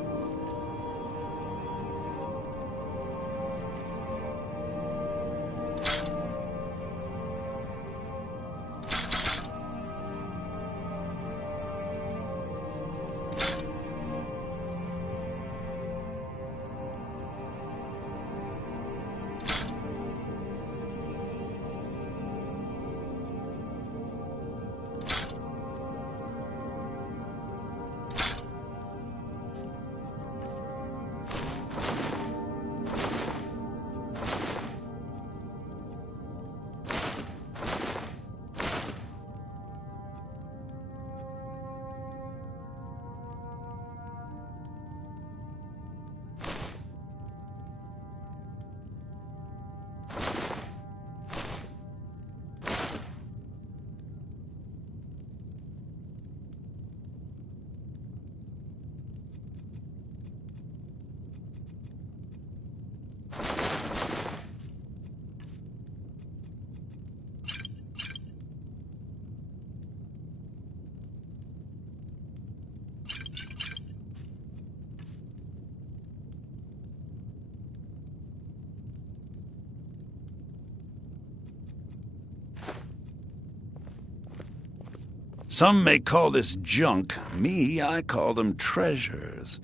Some may call this junk. Me, I call them treasures.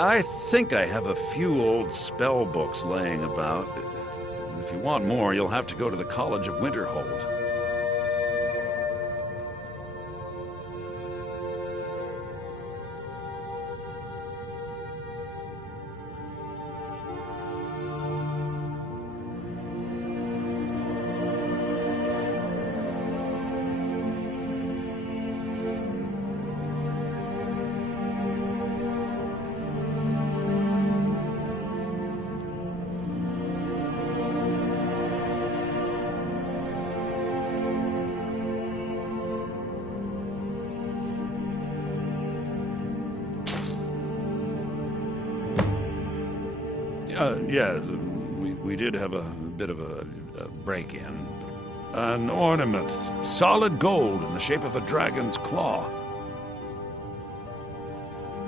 I think I have a few old spell books laying about. If you want more, you'll have to go to the College of Winterhold. Yeah, we did have a bit of a break-in. An ornament, solid gold in the shape of a dragon's claw.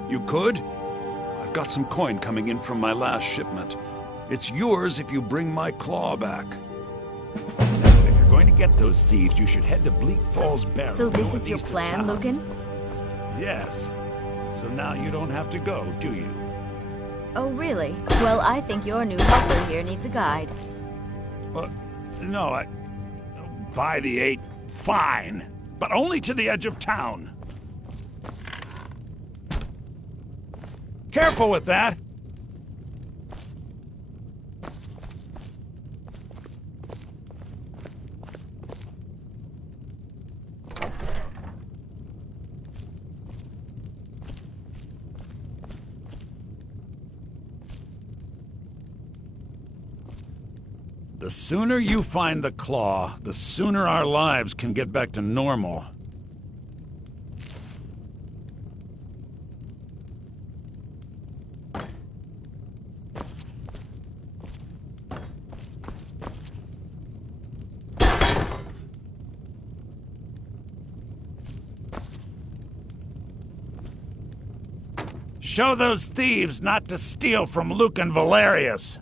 You could? I've got some coin coming in from my last shipment. It's yours if you bring my claw back. Now, if you're going to get those thieves, you should head to Bleak Falls Barrow. So this is your plan, Lucan? Yes. So now you don't have to go, do you? Oh, really? Well, I think your new helper here needs a guide. No, by the 8, fine. But only to the edge of town. Careful with that! The sooner you find the claw, the sooner our lives can get back to normal. Show those thieves not to steal from Luke and Valerius.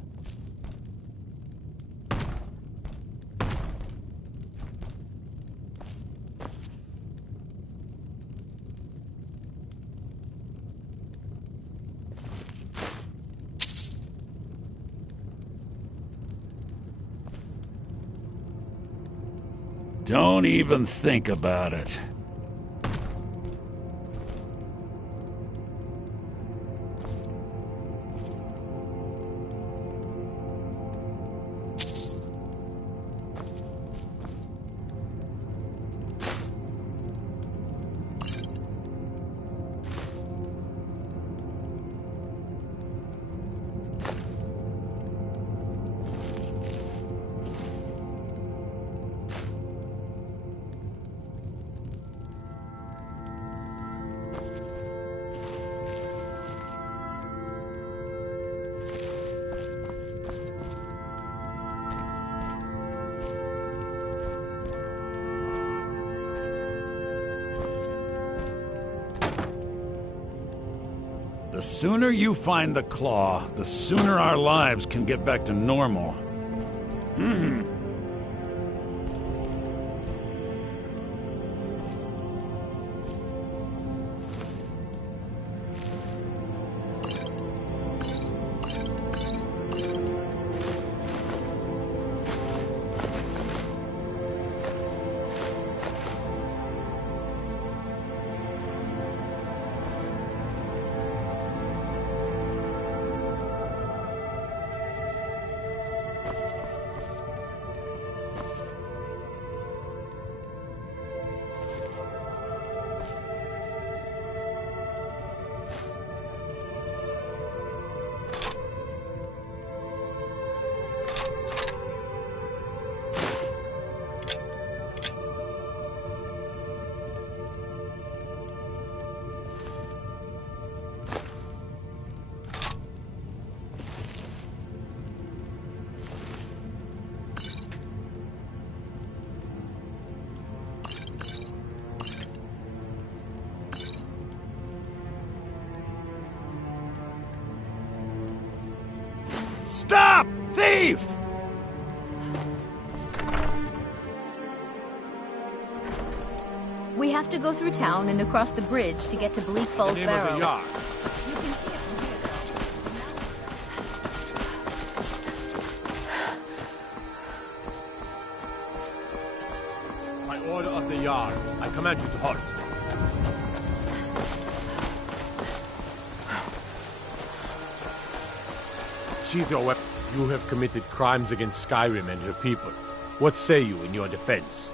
Don't even think about it. The sooner you find the claw, the sooner our lives can get back to normal. Stop! Thief! We have to go through town and across the bridge to get to Bleak Falls Name Barrow. of the yard. By order of the yard, I command you to halt. Sheath your weapon. You have committed crimes against Skyrim and her people. What say you in your defense?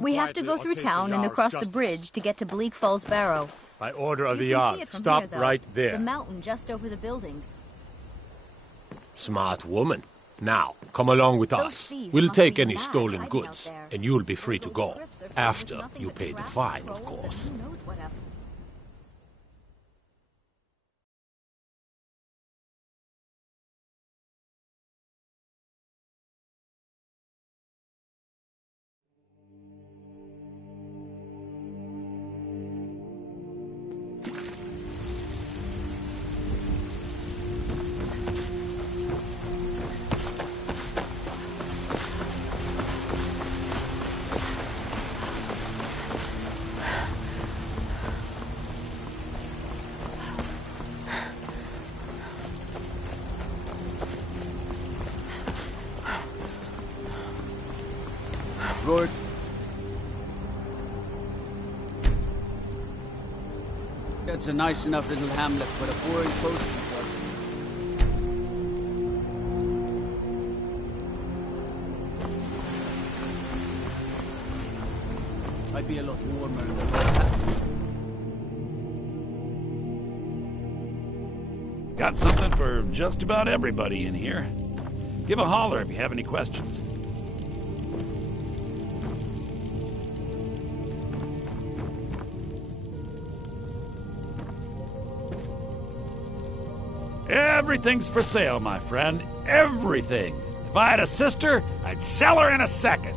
We have to go through town and across the bridge to get to Bleak Falls Barrow. By order of You the can Jarl. see it from Stop here, though. right there. The mountain just over the buildings. Smart woman. Now, come along with Those us. thieves We'll must take be any mad stolen hiding out goods, there. and you'll be free to Those go. crypts are filled with After nothing you but pay the traps, fine, of trolls, and course. who knows what else. Lord. That's a nice enough little hamlet, but a boring posting. I'd be a lot warmer than that. Got something for just about everybody in here. Give a holler if you have any questions. Everything's for sale, my friend. Everything. If I had a sister, I'd sell her in a second.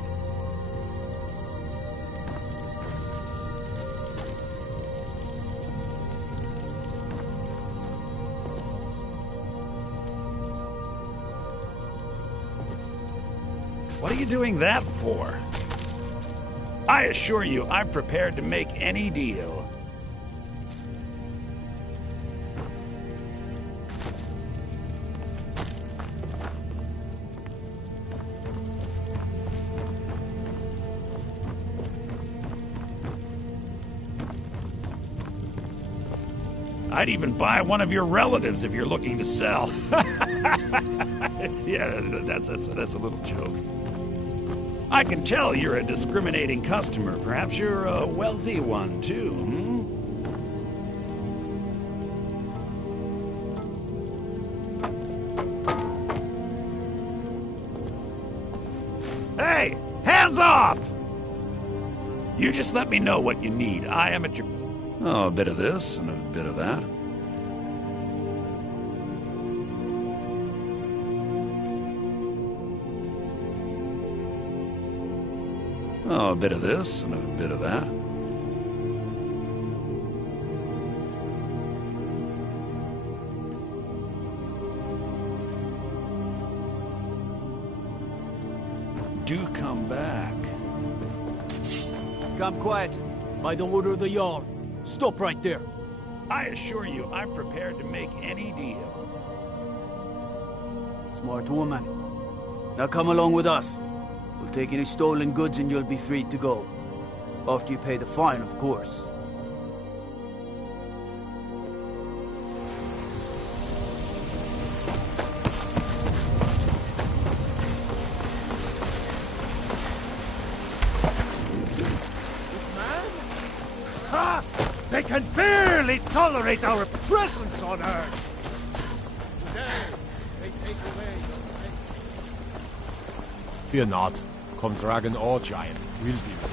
What are you doing that for? I assure you, I'm prepared to make any deal. I'd even buy one of your relatives if you're looking to sell. Yeah, that's a little joke. I can tell you're a discriminating customer. Perhaps you're a wealthy one, too, Hey! Hands off! You just let me know what you need. I am at your... Oh, a bit of this and a bit of that. Oh, a bit of this and a bit of that. Do come back. Come quiet. By the order of the Jarl. Stop right there. I assure you, I'm prepared to make any deal. Smart woman. Now come along with us. We'll take any stolen goods and you'll be free to go. After you pay the fine, of course. Ha! They can barely tolerate our presence on Earth! Today, they take away your right. Fear not. Come dragon or giant, we'll be with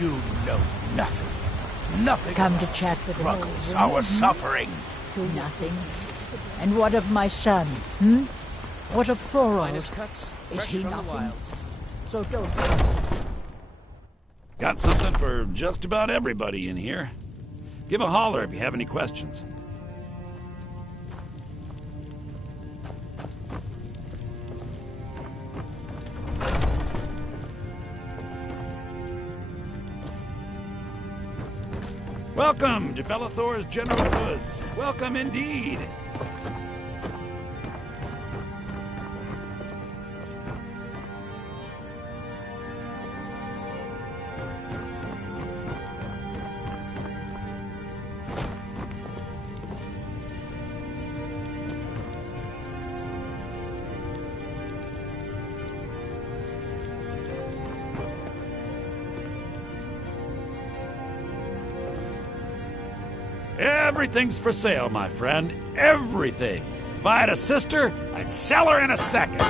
you. You know nothing. Nothing. Come to chat with an old struggles, woman, our suffering. Do nothing. And what of my son? What of Thorald? Finest cuts, Is fresh he from the nothing? wilds. So don't. Got something for just about everybody in here. Give a holler if you have any questions. Welcome to Bellathor's General Goods. Welcome indeed. Everything's for sale, my friend. Everything. If I had a sister, I'd sell her in a second.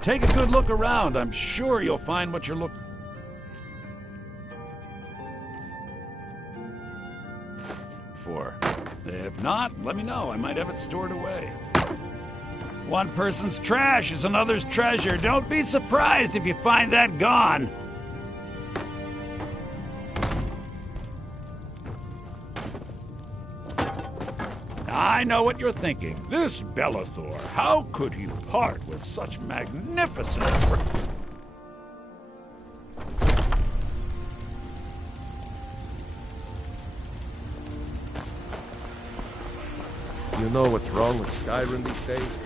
Take a good look around. I'm sure you'll find what you're looking for. If not, let me know. I might have it stored away. One person's trash is another's treasure. Don't be surprised if you find that gone. I know what you're thinking. This Bellathor, how could he part with such magnificent... You know what's wrong with Skyrim these days?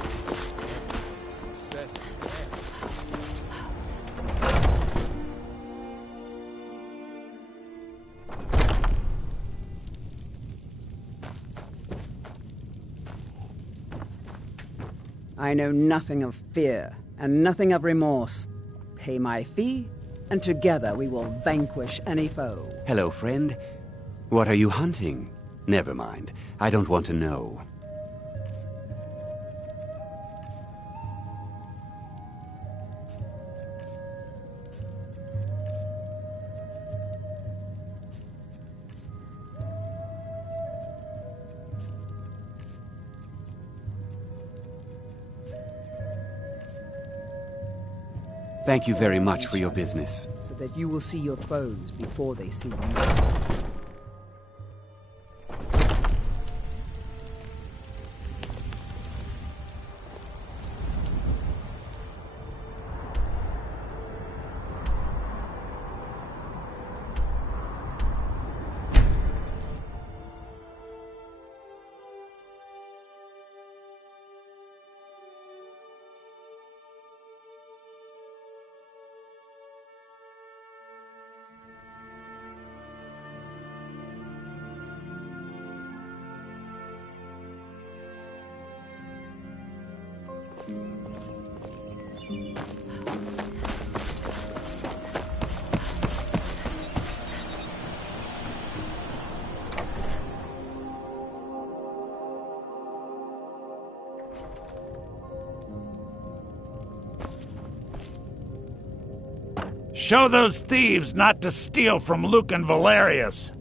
I know nothing of fear, and nothing of remorse. Pay my fee, and together we will vanquish any foe. Hello, friend. What are you hunting? Never mind. I don't want to know. Thank you very much for your business. So that you will see your foes before they see you. Show those thieves not to steal from Luke and Valerius.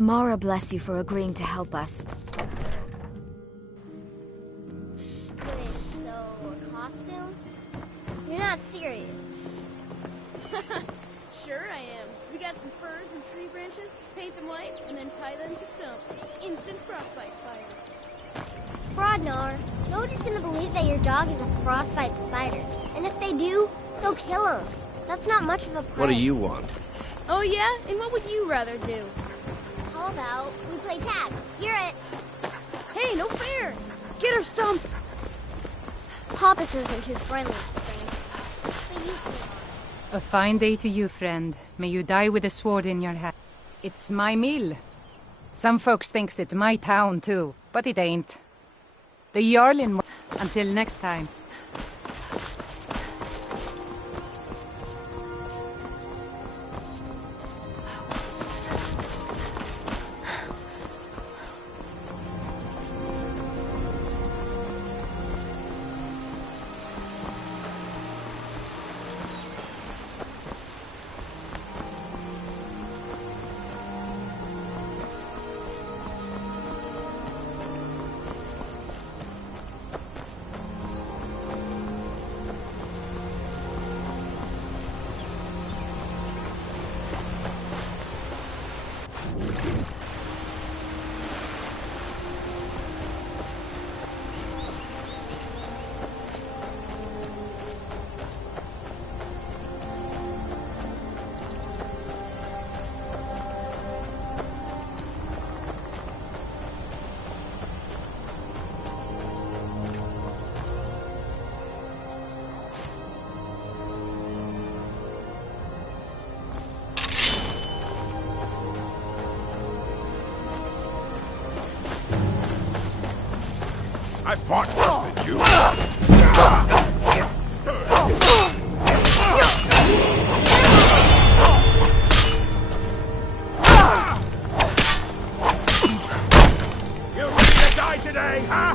Mara bless you for agreeing to help us. Wait, so a costume? You're not serious. Sure I am. We got some furs and tree branches, paint them white, and then tie them to stone. Instant frostbite spider. Brodnar, nobody's gonna believe that your dog is a frostbite spider. And if they do, they'll kill him. That's not much of a prank. What do you want? Oh yeah? And what would you rather do? How about we play tag? You're it. Hey, no fair! Get her stumped! Papas isn't too friendly to Spain. A fine day to you, friend. May you die with a sword in your hand. It's my mill. Some folks thinks it's my town, too, but it ain't. The Yarlin... Until next time. I fought worse than you. You ready to die today, huh?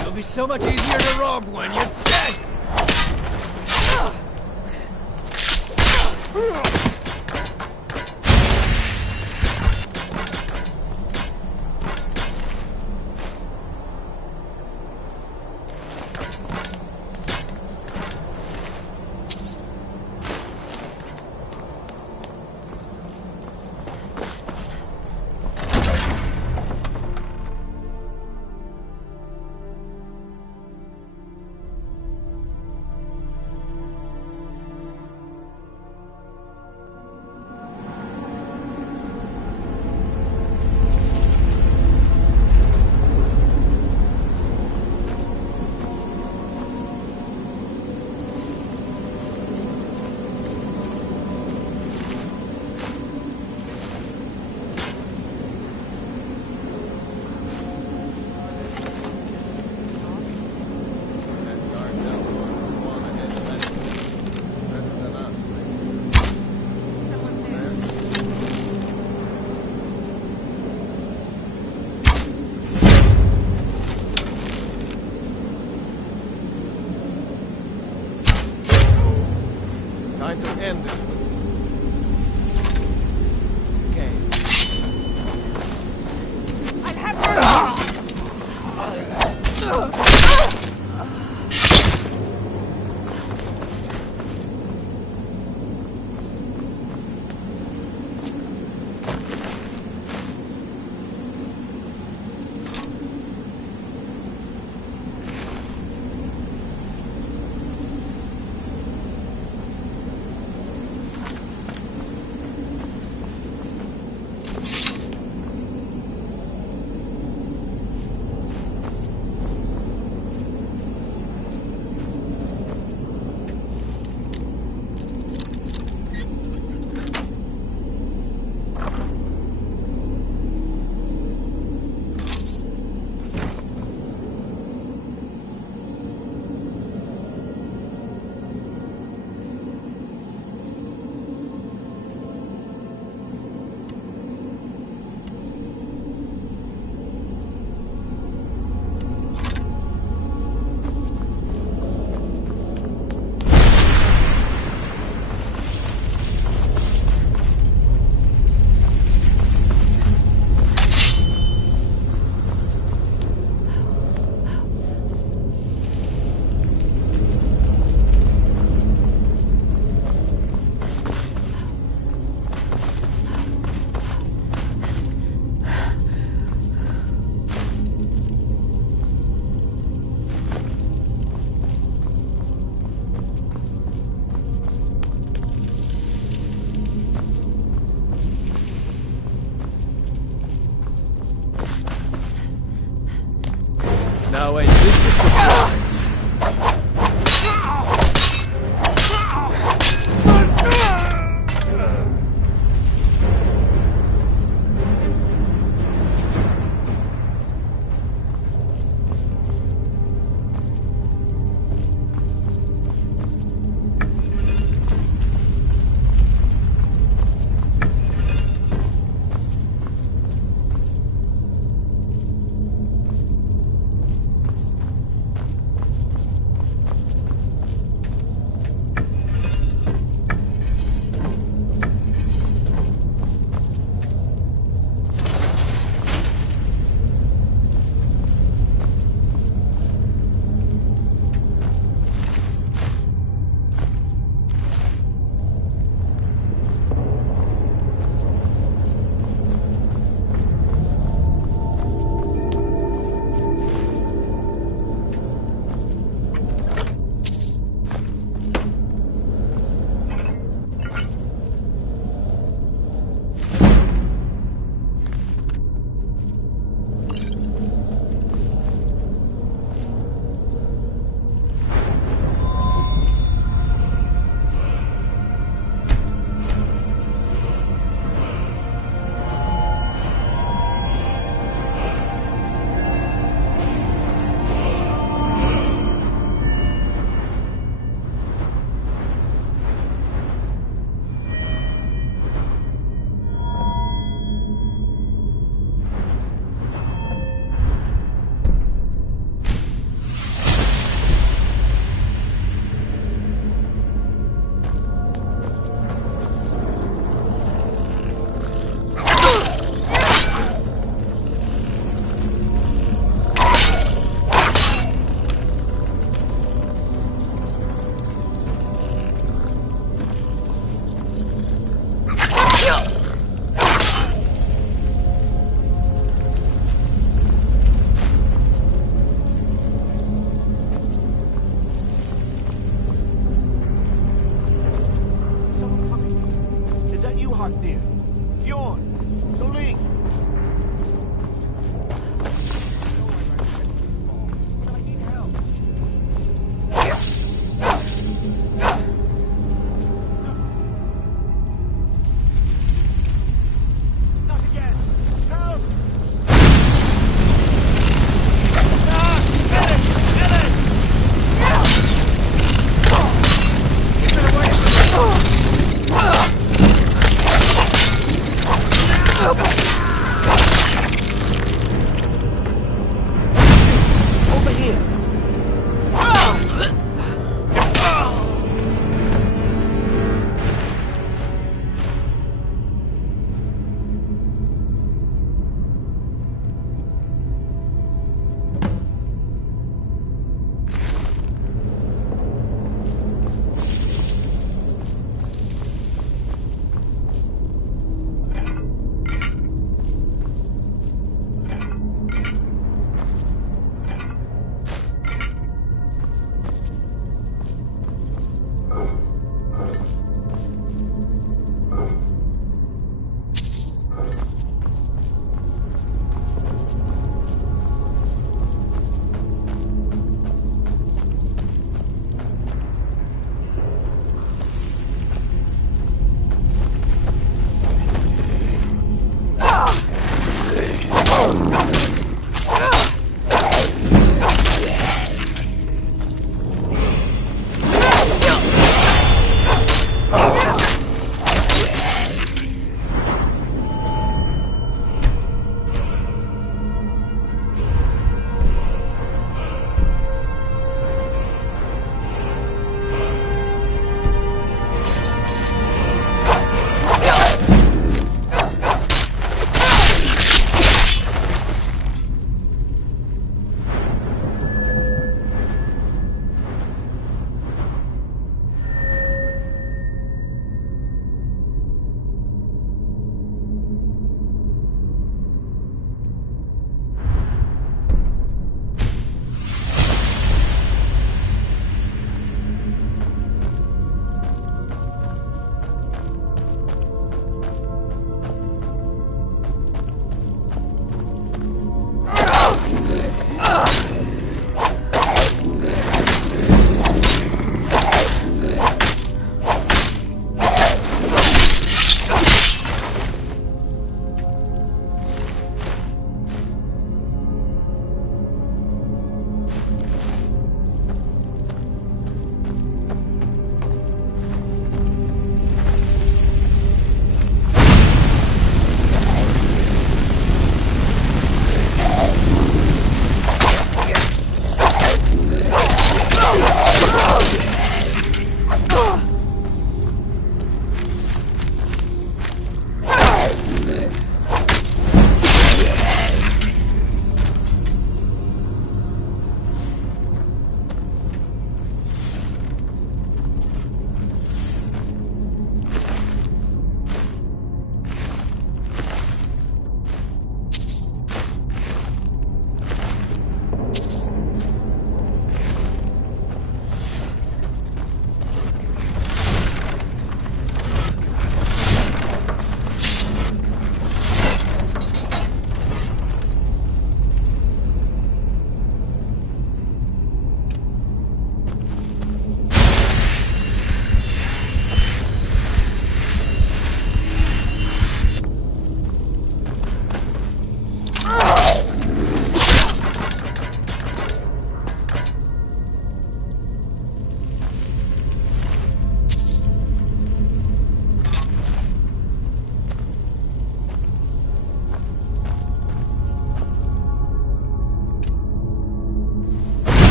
It'll be so much easier to rob when you're dead! Time to end this. Fafnir, Bjorn, Zoling.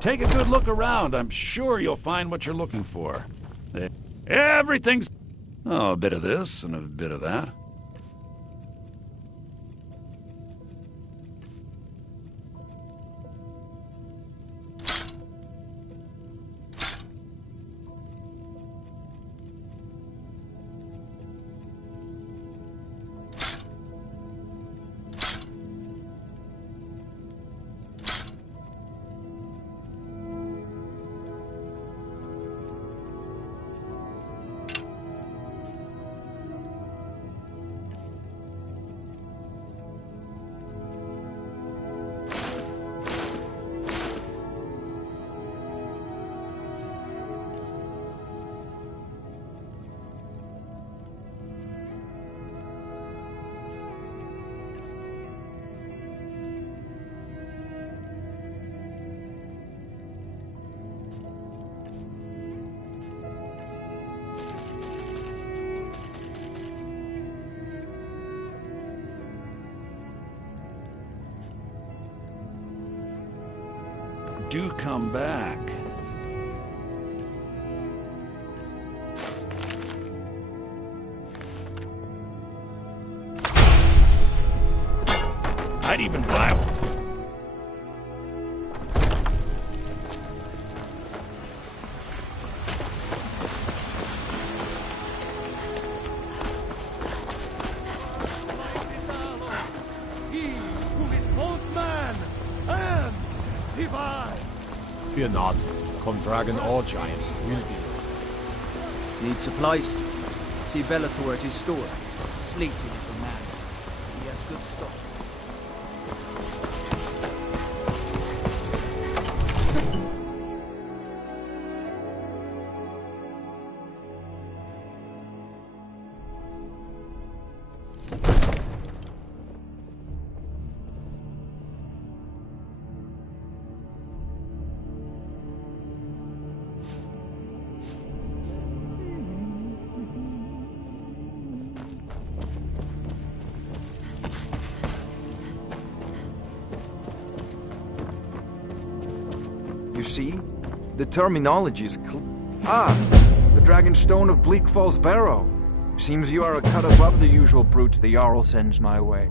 Take a good look around. I'm sure you'll find what you're looking for. Everything's... Oh, a bit of this and a bit of that. Do come back. I'd even buy one. Fear not. Come dragon or giant, we'll be. Need supplies? See Bellator at his store. Sleazy little man. He has good stuff. You see? The terminology is the Dragon Stone of Bleak Falls Barrow. Seems you are a cut above the usual brutes the Jarl sends my way.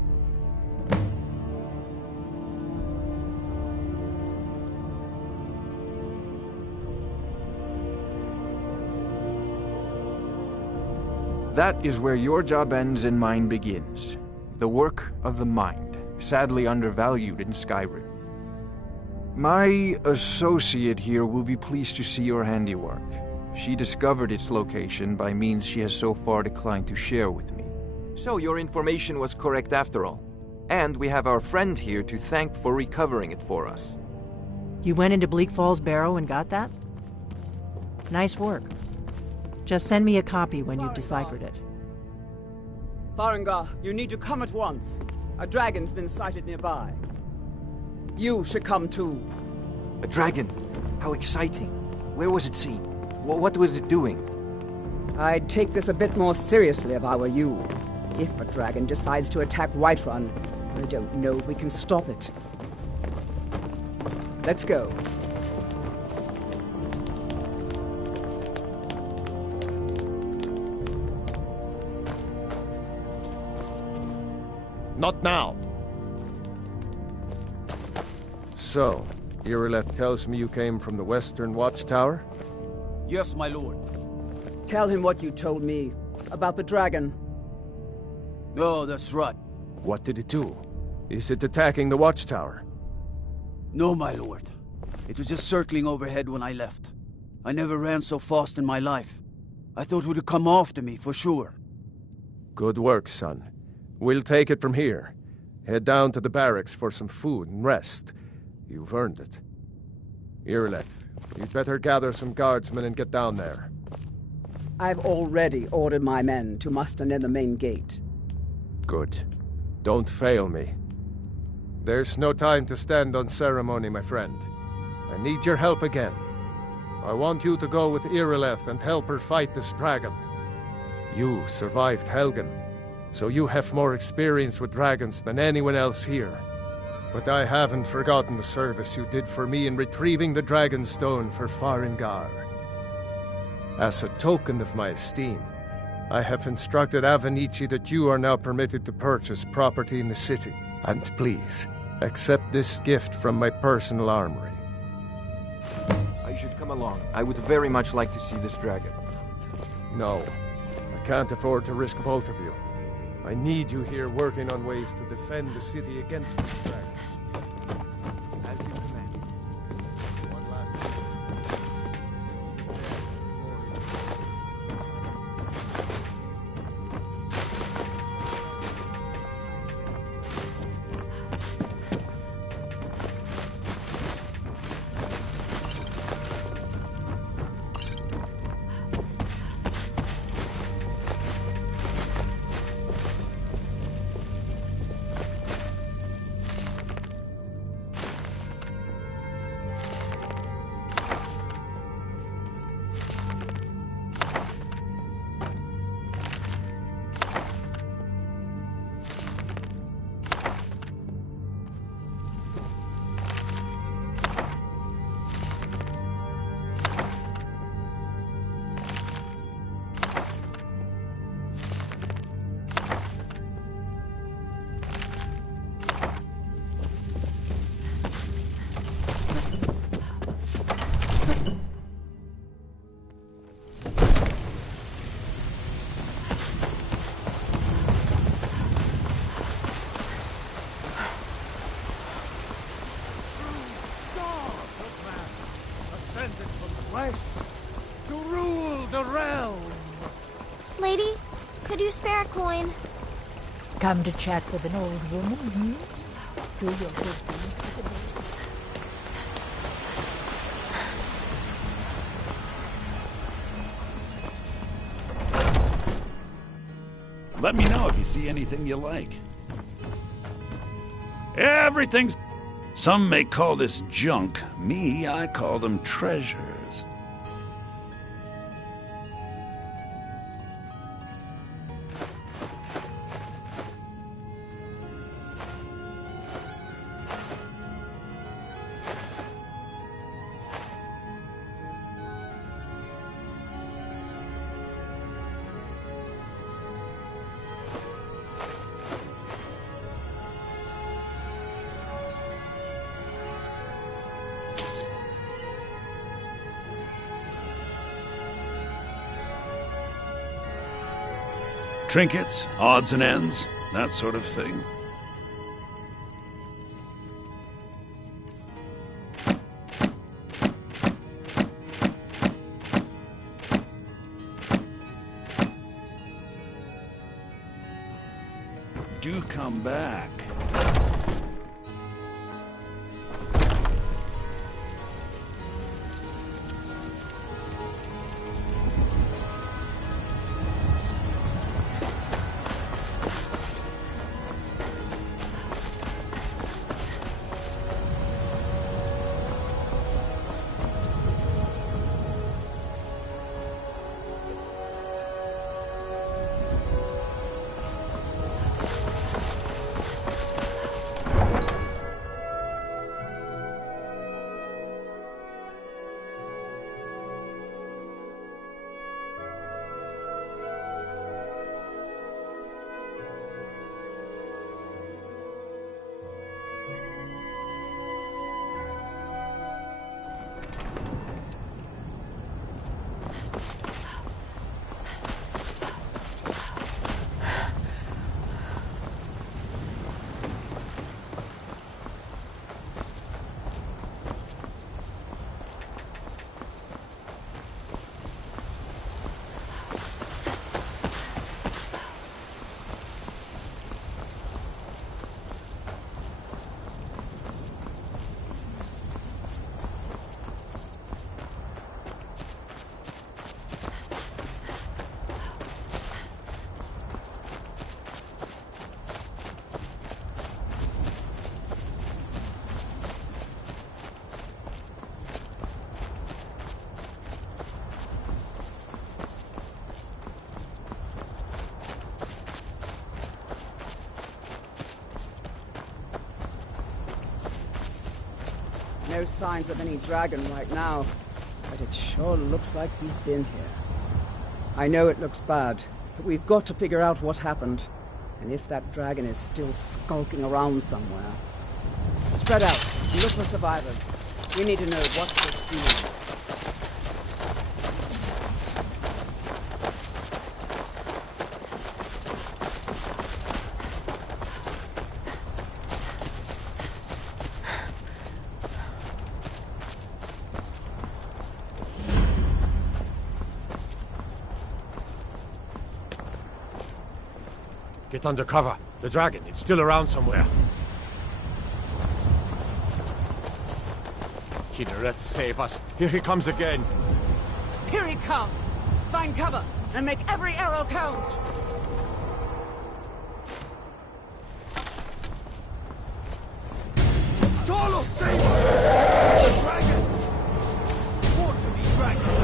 That is where your job ends and mine begins. The work of the mind, sadly undervalued in Skyrim. My associate here will be pleased to see your handiwork. She discovered its location by means she has so far declined to share with me. So your information was correct after all. And we have our friend here to thank for recovering it for us. You went into Bleak Falls Barrow and got that? Nice work. Just send me a copy when you've deciphered it. Farengar, you need to come at once. A dragon's been sighted nearby. You should come too. A dragon? How exciting. Where was it seen? What was it doing? I'd take this a bit more seriously if I were you. If a dragon decides to attack Whiterun, I don't know if we can stop it. Let's go. Not now. So, Irileth tells me you came from the Western Watchtower? Yes, my lord. Tell him what you told me about the dragon. Oh, that's right. What did it do? Is it attacking the Watchtower? No, my lord. It was just circling overhead when I left. I never ran so fast in my life. I thought it would come after me, for sure. Good work, son. We'll take it from here. Head down to the barracks for some food and rest. You've earned it. Irileth, you'd better gather some guardsmen and get down there. I've already ordered my men to muster near the main gate. Good. Don't fail me. There's no time to stand on ceremony, my friend. I need your help again. I want you to go with Irileth and help her fight this dragon. You survived Helgen, so you have more experience with dragons than anyone else here. But I haven't forgotten the service you did for me in retrieving the Dragonstone for Farengar. As a token of my esteem, I have instructed Avenici that you are now permitted to purchase property in the city. And please, accept this gift from my personal armory. I should come along. I would very much like to see this dragon. No, I can't afford to risk both of you. I need you here working on ways to defend the city against this dragon. As you command. One last thing. This isn't the To rule the realm! Lady, could you spare a coin? Come to chat with an old woman, hmm? Do your good deed for the day. Let me know if you see anything you like. Everything's... Some may call this junk. Me, I call them treasures. Trinkets, odds and ends, that sort of thing. Do come back. No signs of any dragon right now, but it sure looks like he's been here. I know it looks bad, but we've got to figure out what happened. And if that dragon is still skulking around somewhere. Spread out and look for survivors. We need to know what they're doing. Get under cover. The dragon, it's still around somewhere. Kidder, save us. Here he comes again. Here he comes! Find cover and make every arrow count! Tolo, save us! The dragon! More to be dragon!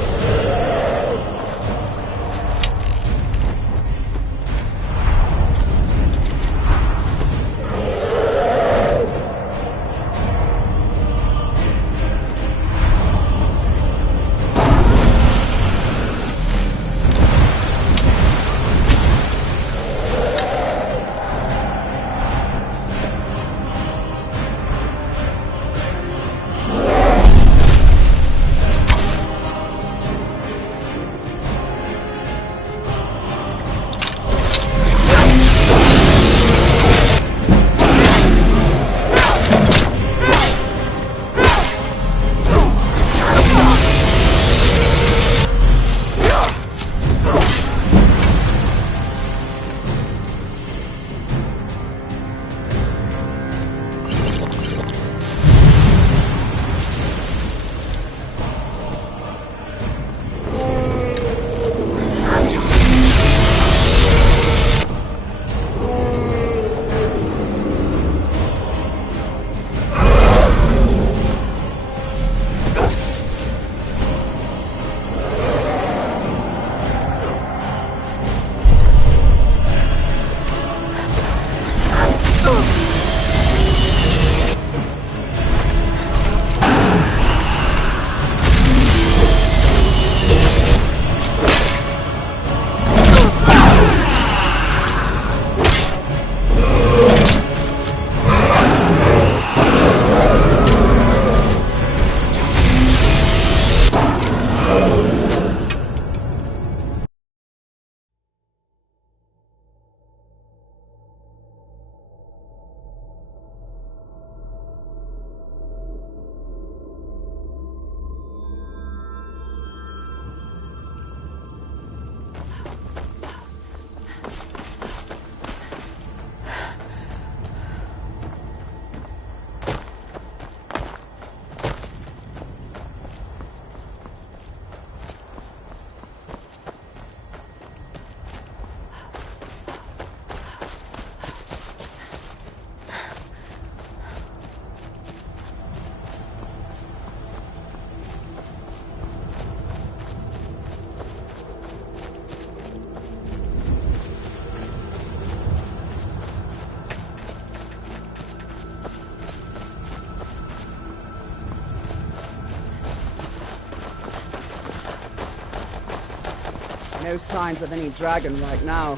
No signs of any dragon right now.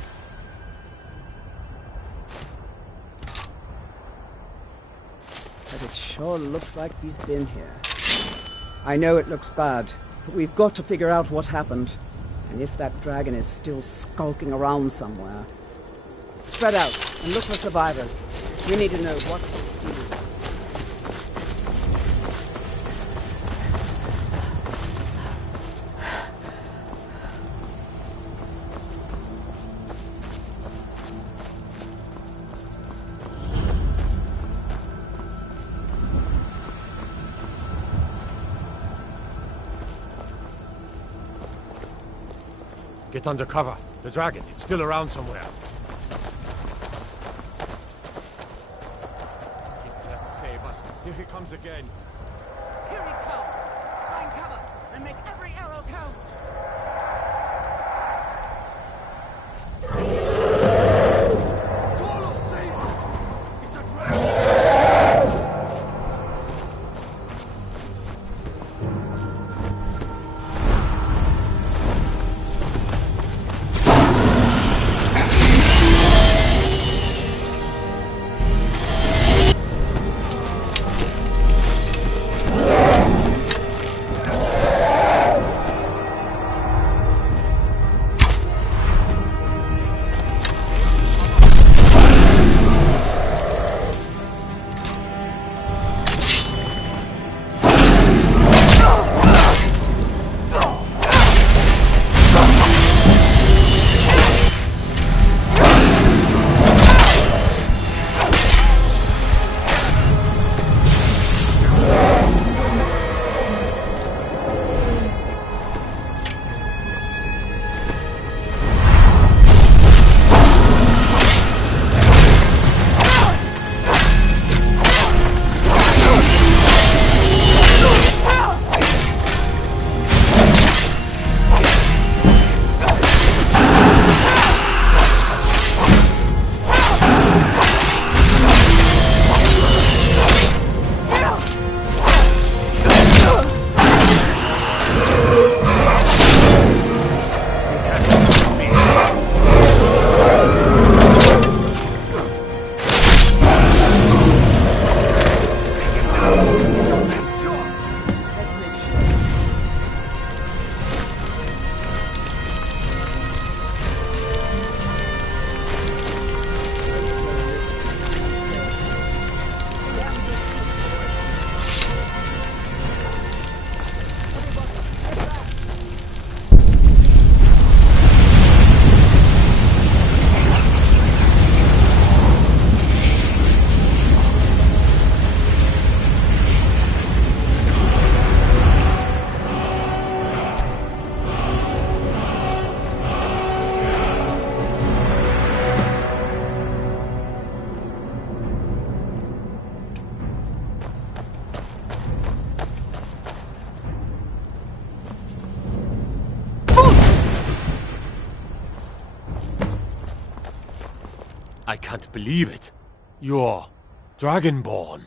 But it sure looks like he's been here. I know it looks bad, but we've got to figure out what happened. And if that dragon is still skulking around somewhere. Spread out and look for survivors. We need to know what to do. Get under cover. The dragon, it's still around somewhere. Let's save us. Here he comes again. Here he comes! Find cover and make every arrow count! Tolo, save us! It's a dragon! I can't believe it. You're Dragonborn.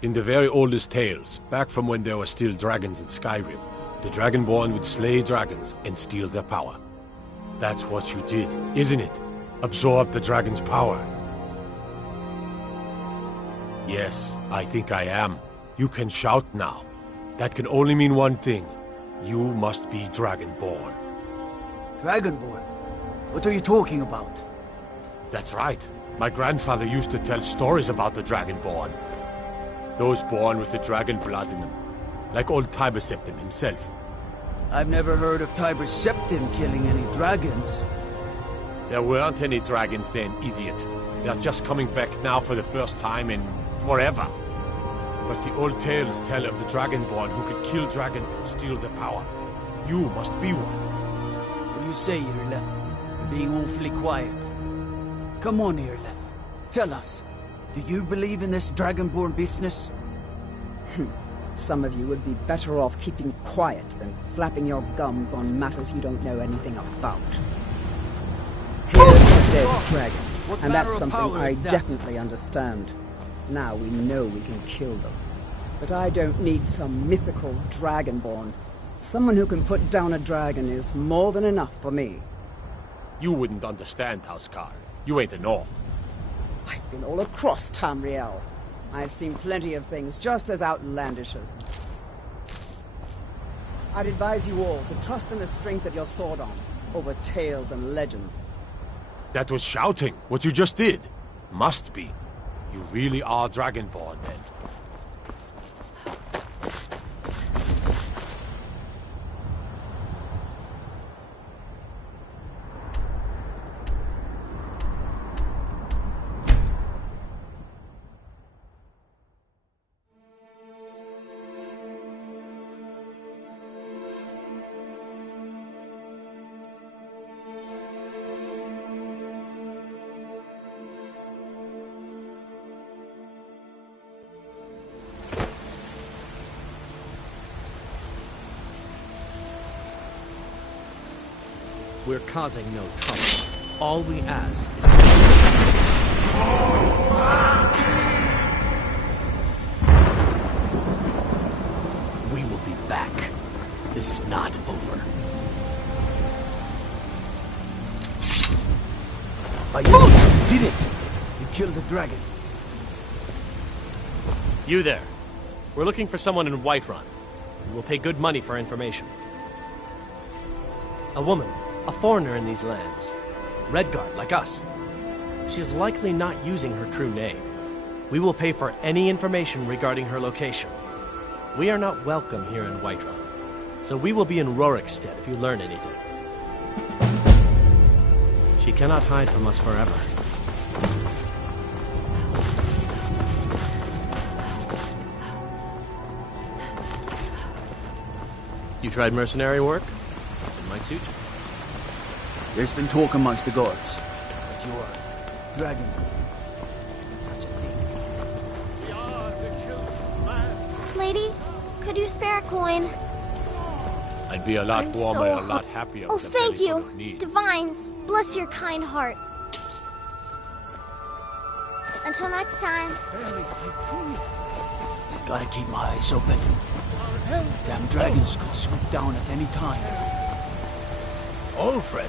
In the very oldest tales, back from when there were still dragons in Skyrim, the Dragonborn would slay dragons and steal their power. That's what you did, isn't it? Absorb the dragon's power. Yes, I think I am. You can shout now. That can only mean one thing. You must be Dragonborn. Dragonborn? What are you talking about? That's right. My grandfather used to tell stories about the Dragonborn. Those born with the dragon blood in them. Like old Tiber Septim himself. I've never heard of Tiber Septim killing any dragons. There weren't any dragons then, idiot. They're just coming back now for the first time in forever. But the old tales tell of the Dragonborn who could kill dragons and steal their power. You must be one. What do you say, Irleth? You're being awfully quiet. Come on, Irleth. Tell us. Do you believe in this Dragonborn business? Some of you would be better off keeping quiet than flapping your gums on matters you don't know anything about. Here's the dead dragon, and that's something I definitely understand. Now we know we can kill them. But I don't need some mythical Dragonborn. Someone who can put down a dragon is more than enough for me. You wouldn't understand, Housecar. You ain't a Nord. I've been all across Tamriel. I've seen plenty of things just as outlandish as... I'd advise you all to trust in the strength of your sword arm over tales and legends. That was shouting, what you just did. Must be. You really are Dragonborn, then. We're causing no trouble. All we ask is... We will be back. This is not over. You did it! You killed the dragon. You there. We're looking for someone in Whiterun. We'll pay good money for information. A woman. A foreigner in these lands. Redguard, like us. She's likely not using her true name. We will pay for any information regarding her location. We are not welcome here in Whiterun, so we will be in Rorikstead if you learn anything. She cannot hide from us forever. You tried mercenary work? It might suit you. There's been talk amongst the guards that you are dragon. Such a thing. Lady, could you spare a coin? I'd be a lot warmer and a lot happier. Oh, thank you. Divines, bless your kind heart. Until next time. Gotta keep my eyes open. Damn dragons could swoop down at any time. Ulfred,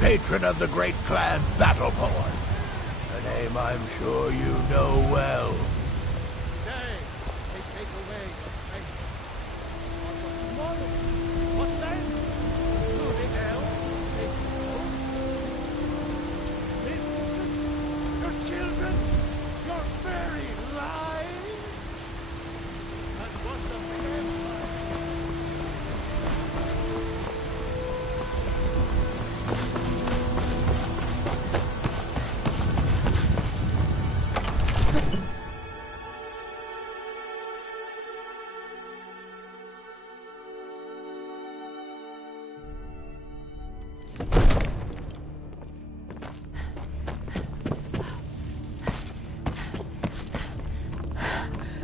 patron of the great clan Battleborn. A name I'm sure you know well. Today, they take away your strength. Tomorrow, what then? Do the elves take you home? Mistresses, your children, your very lives? And what of the empire?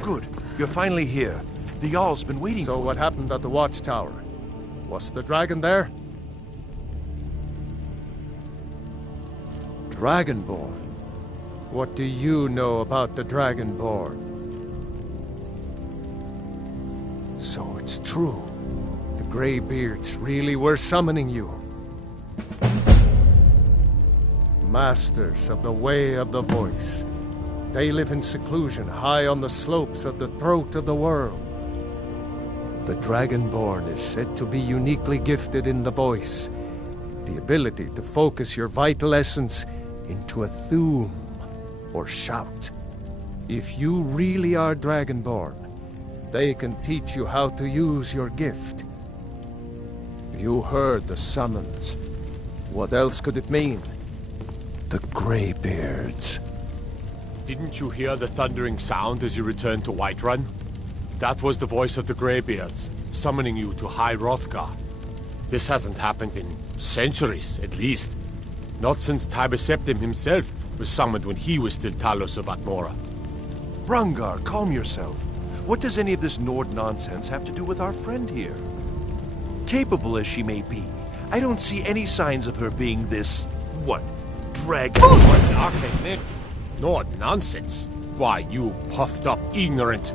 Good. You're finally here. The Jarl's been waiting So what happened at the watchtower? Was the dragon there? Dragonborn? What do you know about the Dragonborn? So it's true. The Greybeards really were summoning you. Masters of the Way of the Voice. They live in seclusion high on the slopes of the throat of the world. The Dragonborn is said to be uniquely gifted in the voice, the ability to focus your vital essence into a thum, or shout. If you really are Dragonborn, they can teach you how to use your gift. You heard the summons. What else could it mean? The Greybeards. Didn't you hear the thundering sound as you returned to Whiterun? That was the voice of the Greybeards, summoning you to High Hrothgar. This hasn't happened in centuries, at least. Not since Tiber Septim himself was summoned when he was still Talos of Atmora. Brungar, calm yourself. What does any of this Nord nonsense have to do with our friend here? Capable as she may be, I don't see any signs of her being this, what, dragon? Nord nonsense? Why, you puffed up ignorant.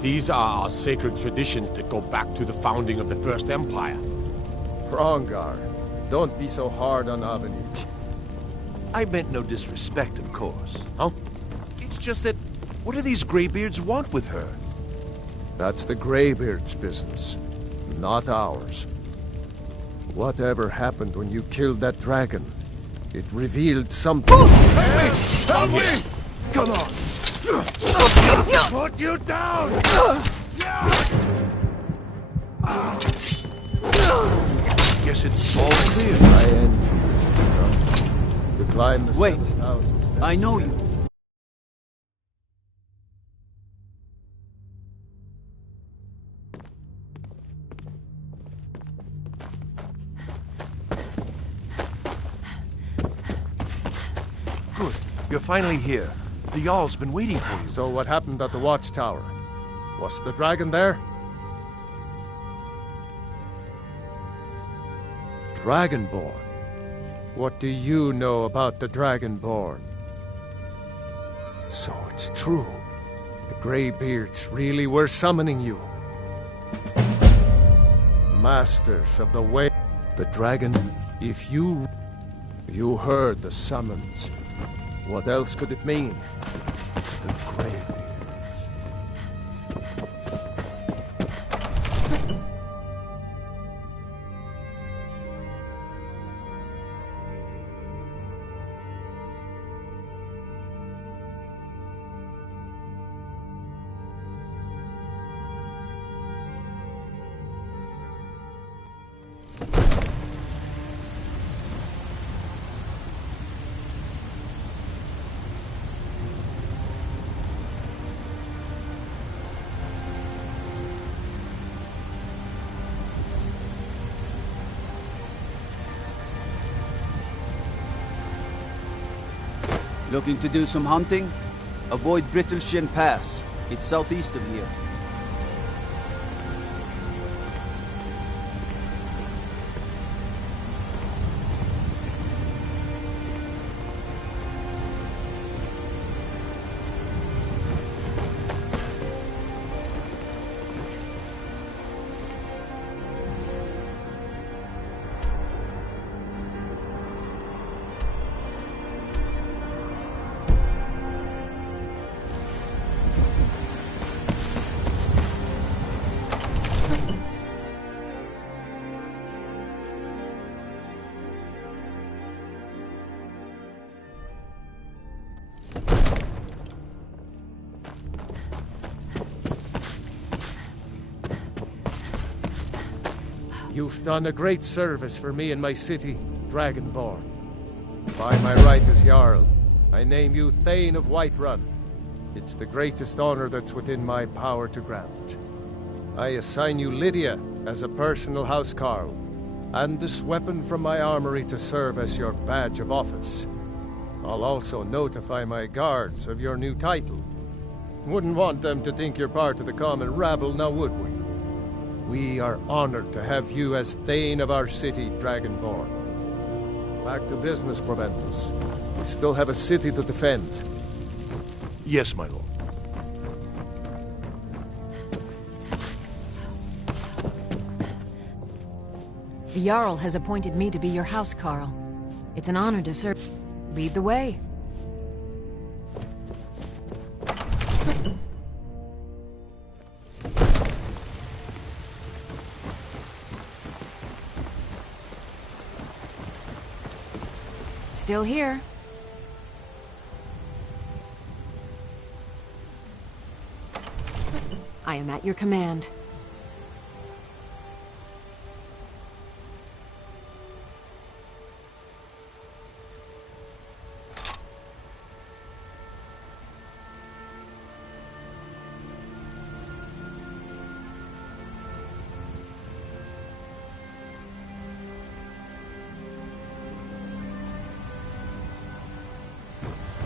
These are our sacred traditions that go back to the founding of the First Empire. Brongar, don't be so hard on Avenich. I meant no disrespect, of course. Huh? It's just that, what do these Greybeards want with her? That's the Greybeards' business, not ours. Whatever happened when you killed that dragon, it revealed something. Hey! Help me! Come on! Put you down! Guess it's all clear. I envy you. To climb the Wait, 7,000 steps. I know you. Good. You're finally here. The Jarl's been waiting for you. So what happened at the watchtower? Was the dragon there? Dragonborn? What do you know about the Dragonborn? So it's true. The Greybeards really were summoning you. Masters of the Way. The dragon, if you heard the summons. What else could it mean? The Greybeards. Looking to do some hunting? Avoid Brittleshin Pass. It's southeast of here. You've done a great service for me and my city, Dragonborn. By my right as Jarl, I name you Thane of Whiterun. It's the greatest honor that's within my power to grant. I assign you Lydia as a personal housecarl, and this weapon from my armory to serve as your badge of office. I'll also notify my guards of your new title. Wouldn't want them to think you're part of the common rabble, now would we? We are honored to have you as Thane of our city, Dragonborn. Back to business, Proventus. We still have a city to defend. Yes, my lord. The Jarl has appointed me to be your housecarl. It's an honor to serve. Lead the way. Still here. I am at your command.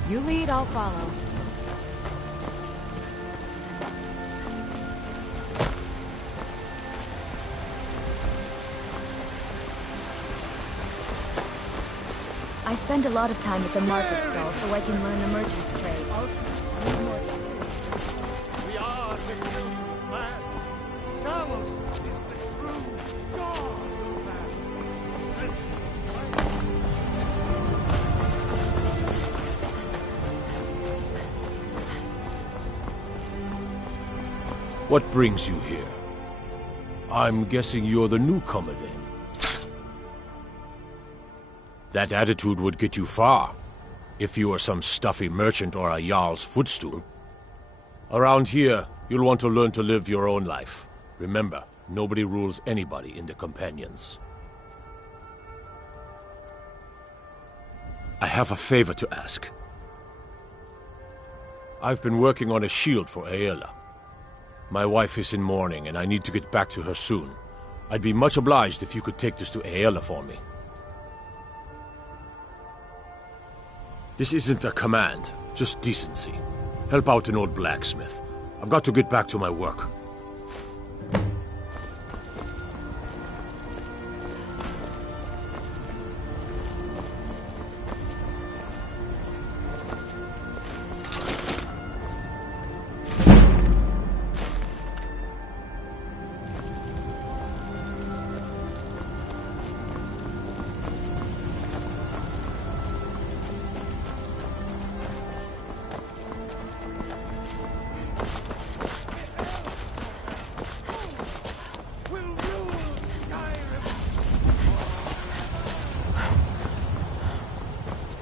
You lead, I'll follow. I spend a lot of time at the market stall so I can learn the merchant's trade. I need more experience. We are the children of man. Talos is the true God of man. What brings you here? I'm guessing you're the newcomer then. That attitude would get you far, if you were some stuffy merchant or a Jarl's footstool. Around here, you'll want to learn to live your own life. Remember, nobody rules anybody in the Companions. I have a favor to ask. I've been working on a shield for Aela. My wife is in mourning, and I need to get back to her soon. I'd be much obliged if you could take this to Aela for me. This isn't a command, just decency. Help out an old blacksmith. I've got to get back to my work.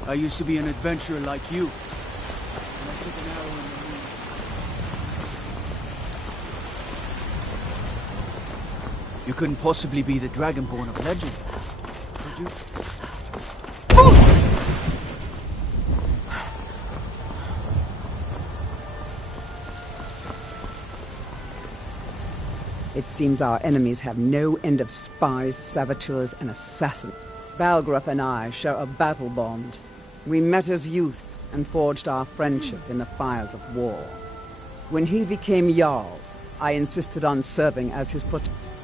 I used to be an adventurer like you. And I took an arrow in the knee. You couldn't possibly be the Dragonborn of legend, could you? It seems our enemies have no end of spies, saboteurs, and assassins. Balgrup and I share a battle bond. We met as youths and forged our friendship in the fires of war. When he became Jarl, I insisted on serving as his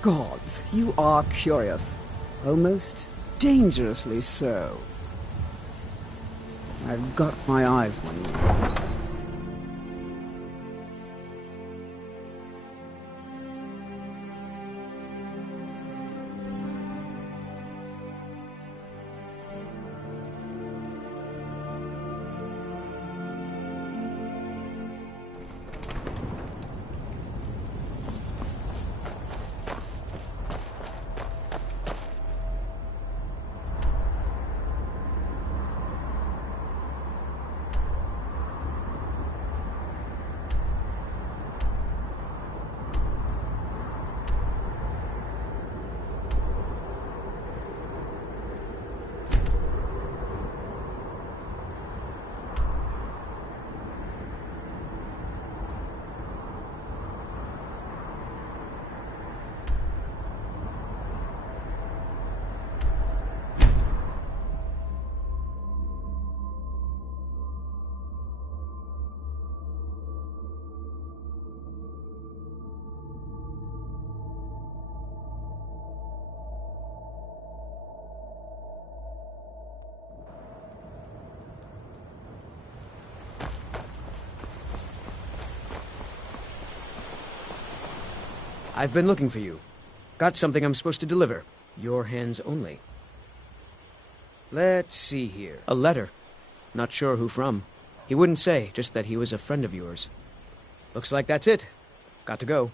Gods, you are curious. Almost dangerously so. I've got my eyes on you. I've been looking for you. Got something I'm supposed to deliver. Your hands only. Let's see here. A letter. Not sure who from. He wouldn't say, just that he was a friend of yours. Looks like that's it. Got to go.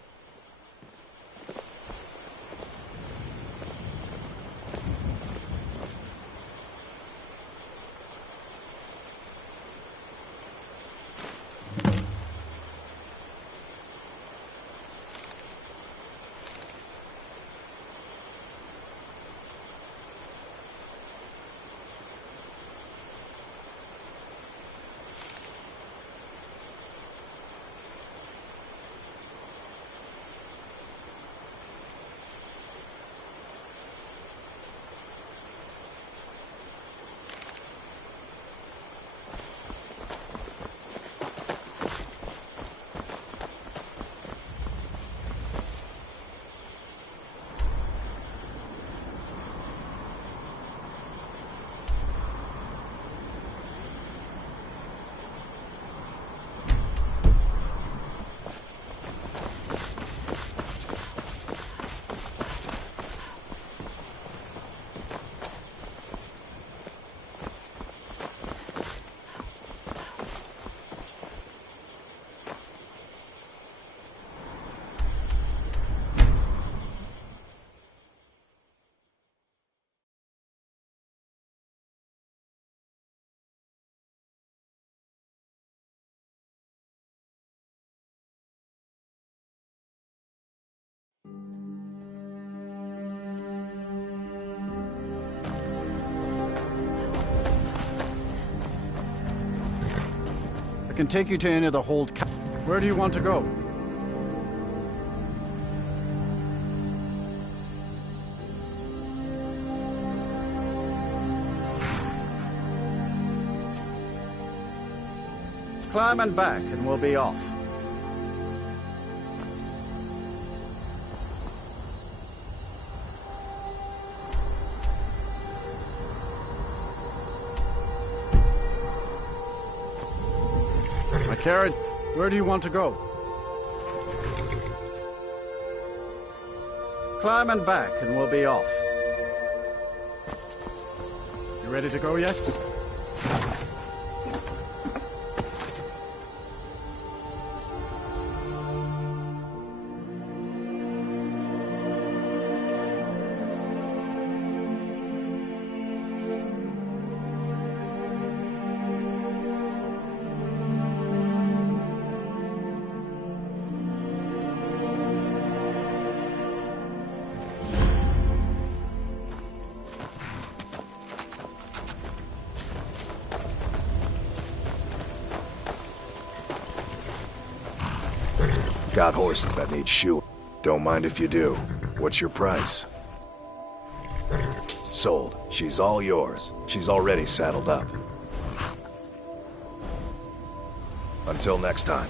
I can take you to any of the hold. Where do you want to go? Climb and back, and we'll be off. My carriage. Where do you want to go? Climb and back, and we'll be off. You ready to go yet? Got horses that need shoe. Don't mind if you do. What's your price? Sold. She's all yours. She's already saddled up. Until next time.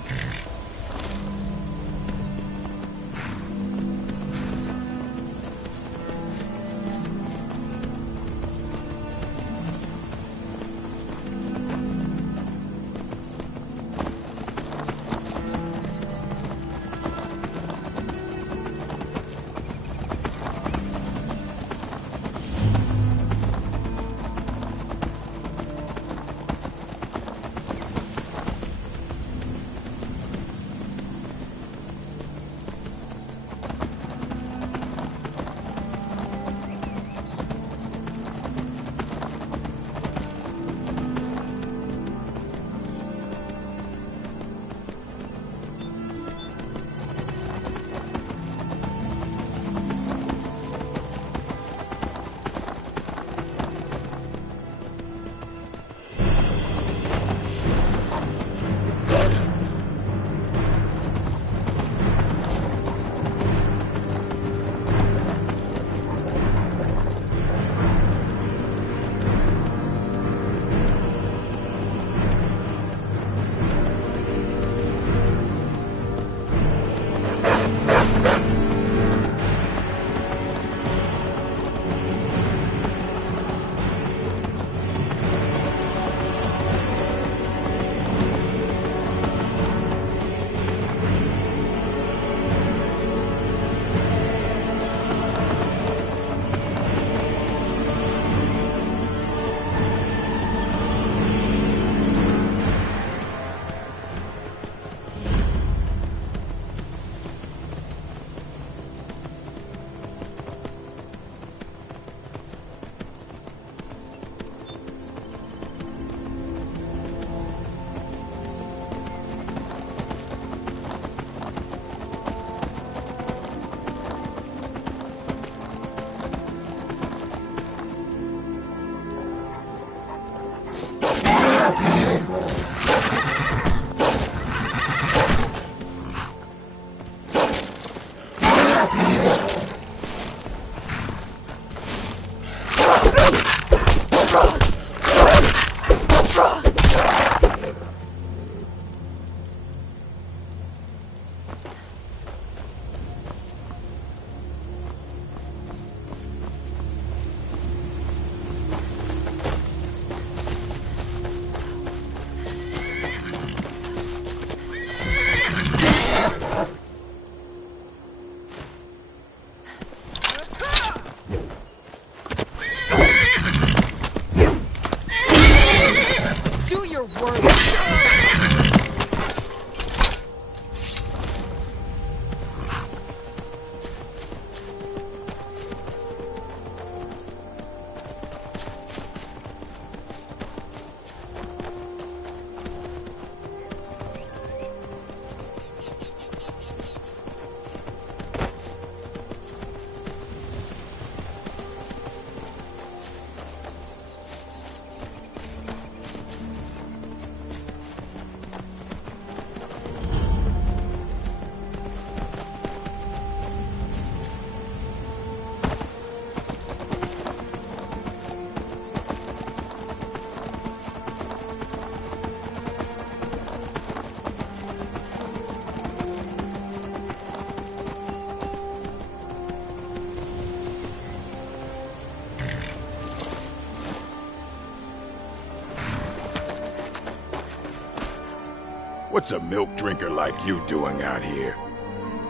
What's a milk drinker like you doing out here?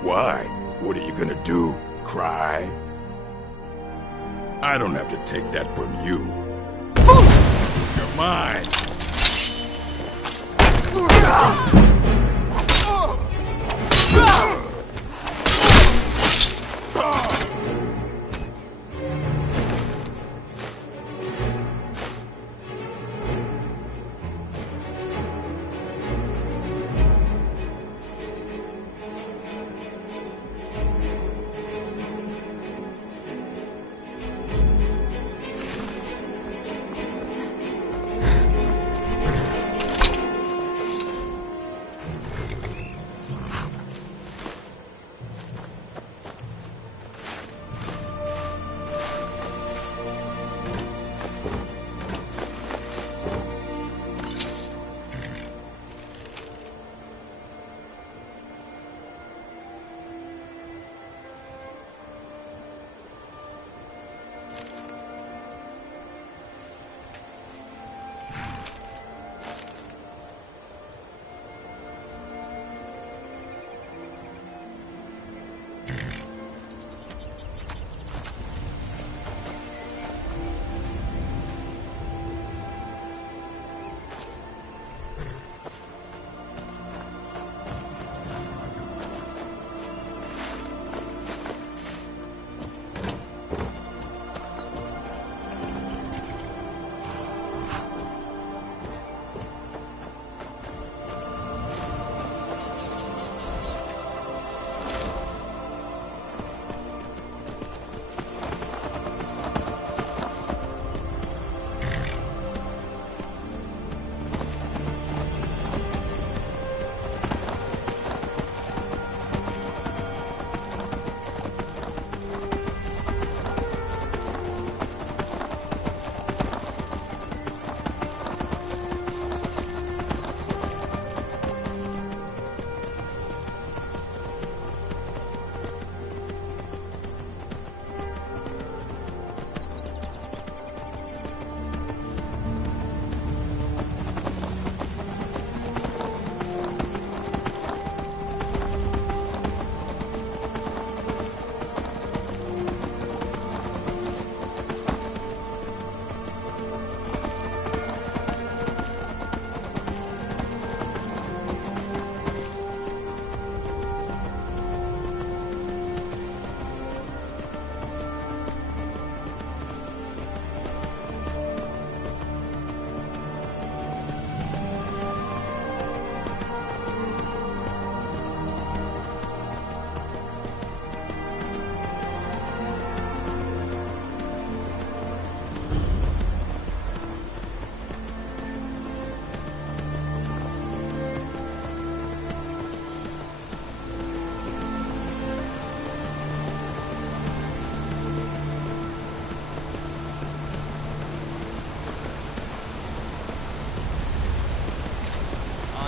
Why? What are you gonna do? Cry? I don't have to take that from you. You're mine!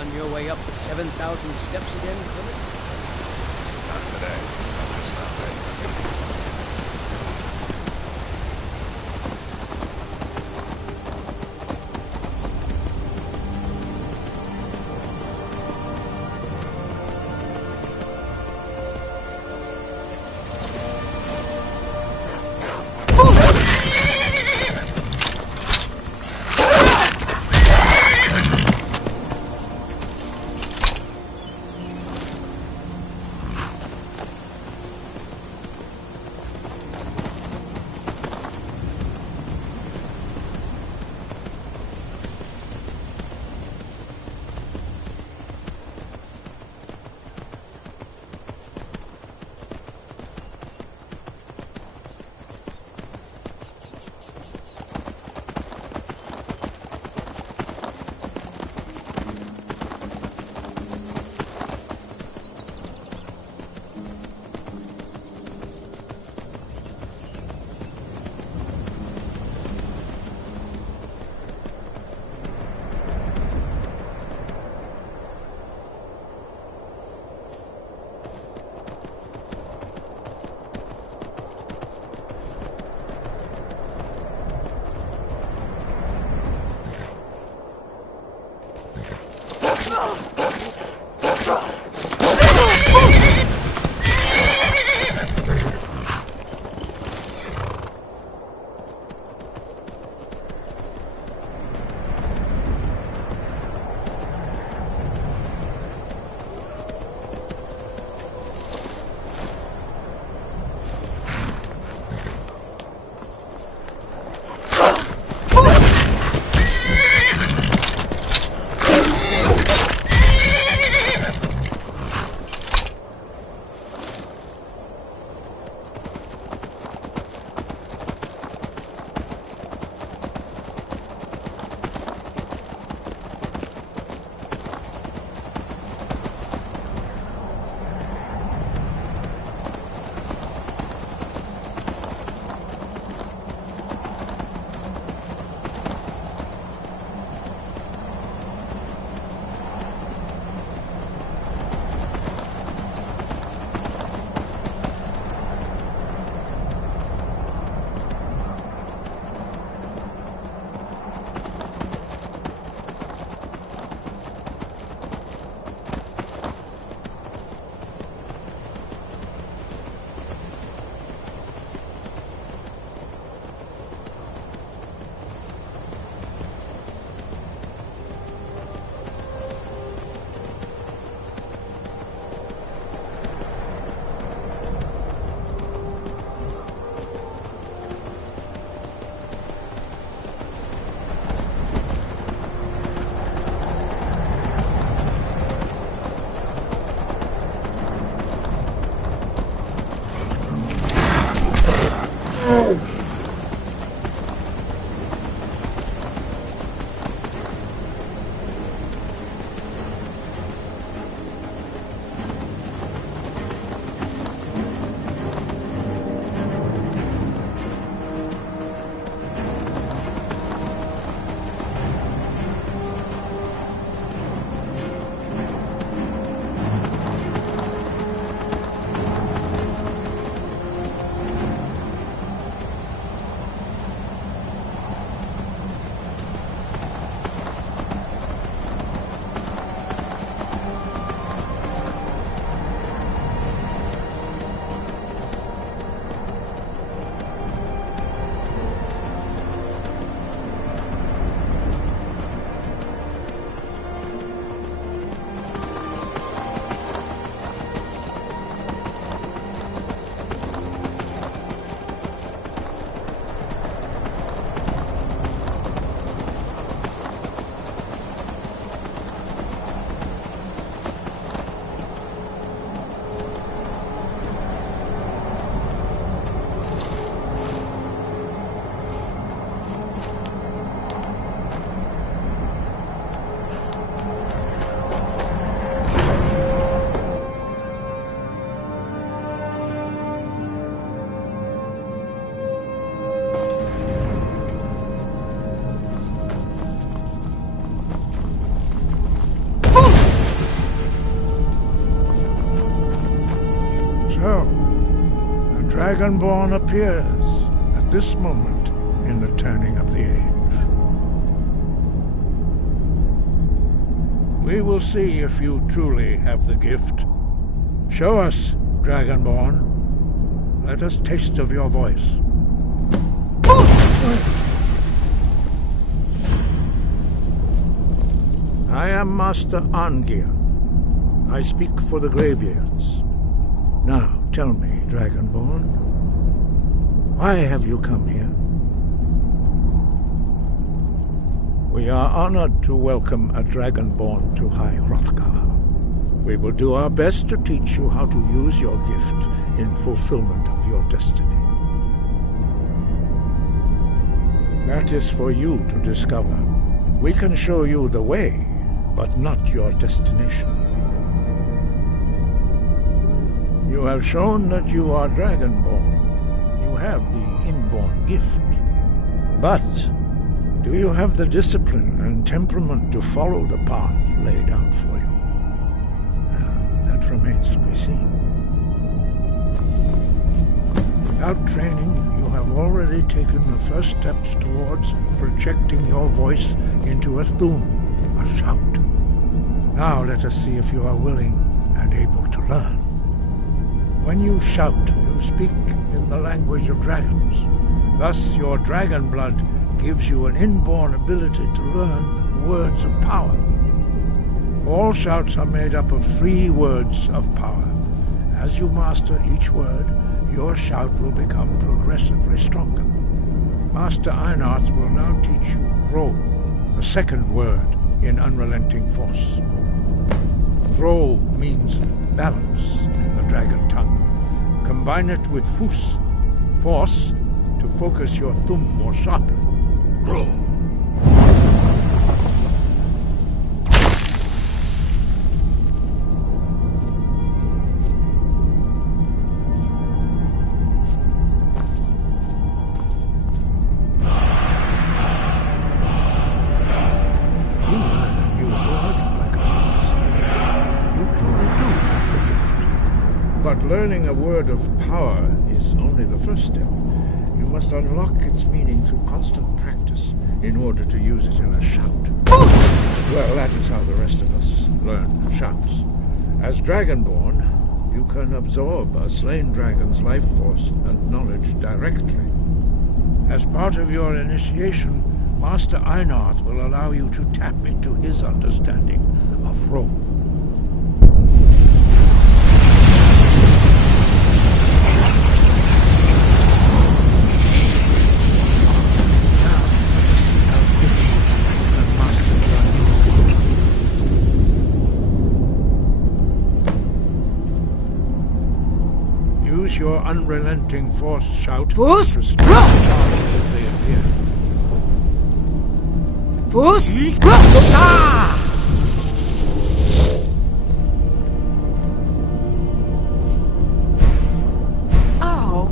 On your way up the 7,000 steps again, Clement? Not today. I'm just not ready. Dragonborn appears at this moment in the turning of the age. We will see if you truly have the gift. Show us, Dragonborn. Let us taste of your voice. I am Master Angir. I speak for the Greybeards. Now, tell me, Dragonborn, why have you come here? We are honored to welcome a Dragonborn to High Hrothgar. We will do our best to teach you how to use your gift in fulfillment of your destiny. That is for you to discover. We can show you the way, but not your destination. You have shown that you are Dragonborn. You have the inborn gift. But do you have the discipline and temperament to follow the path laid out for you? That remains to be seen. Without training, you have already taken the first steps towards projecting your voice into a thum, a shout. Now let us see if you are willing and able to learn. When you shout, you speak in the language of dragons. Thus, your dragon blood gives you an inborn ability to learn words of power. All shouts are made up of 3 words of power. As you master each word, your shout will become progressively stronger. Master Einarth will now teach you Ro, the second word in Unrelenting Force. Ro means balance in the dragon tongue. Combine it with Fus, force, to focus your thumb more sharply. Ro. Learning a word of power is only the first step. You must unlock its meaning through constant practice in order to use it in a shout. Well, that is how the rest of us learn shouts. As Dragonborn, you can absorb a slain dragon's life force and knowledge directly. As part of your initiation, Master Einarth will allow you to tap into his understanding of Ro. Your your unrelenting force shout Puss! to stop the charges as they appear. Puss! Oh.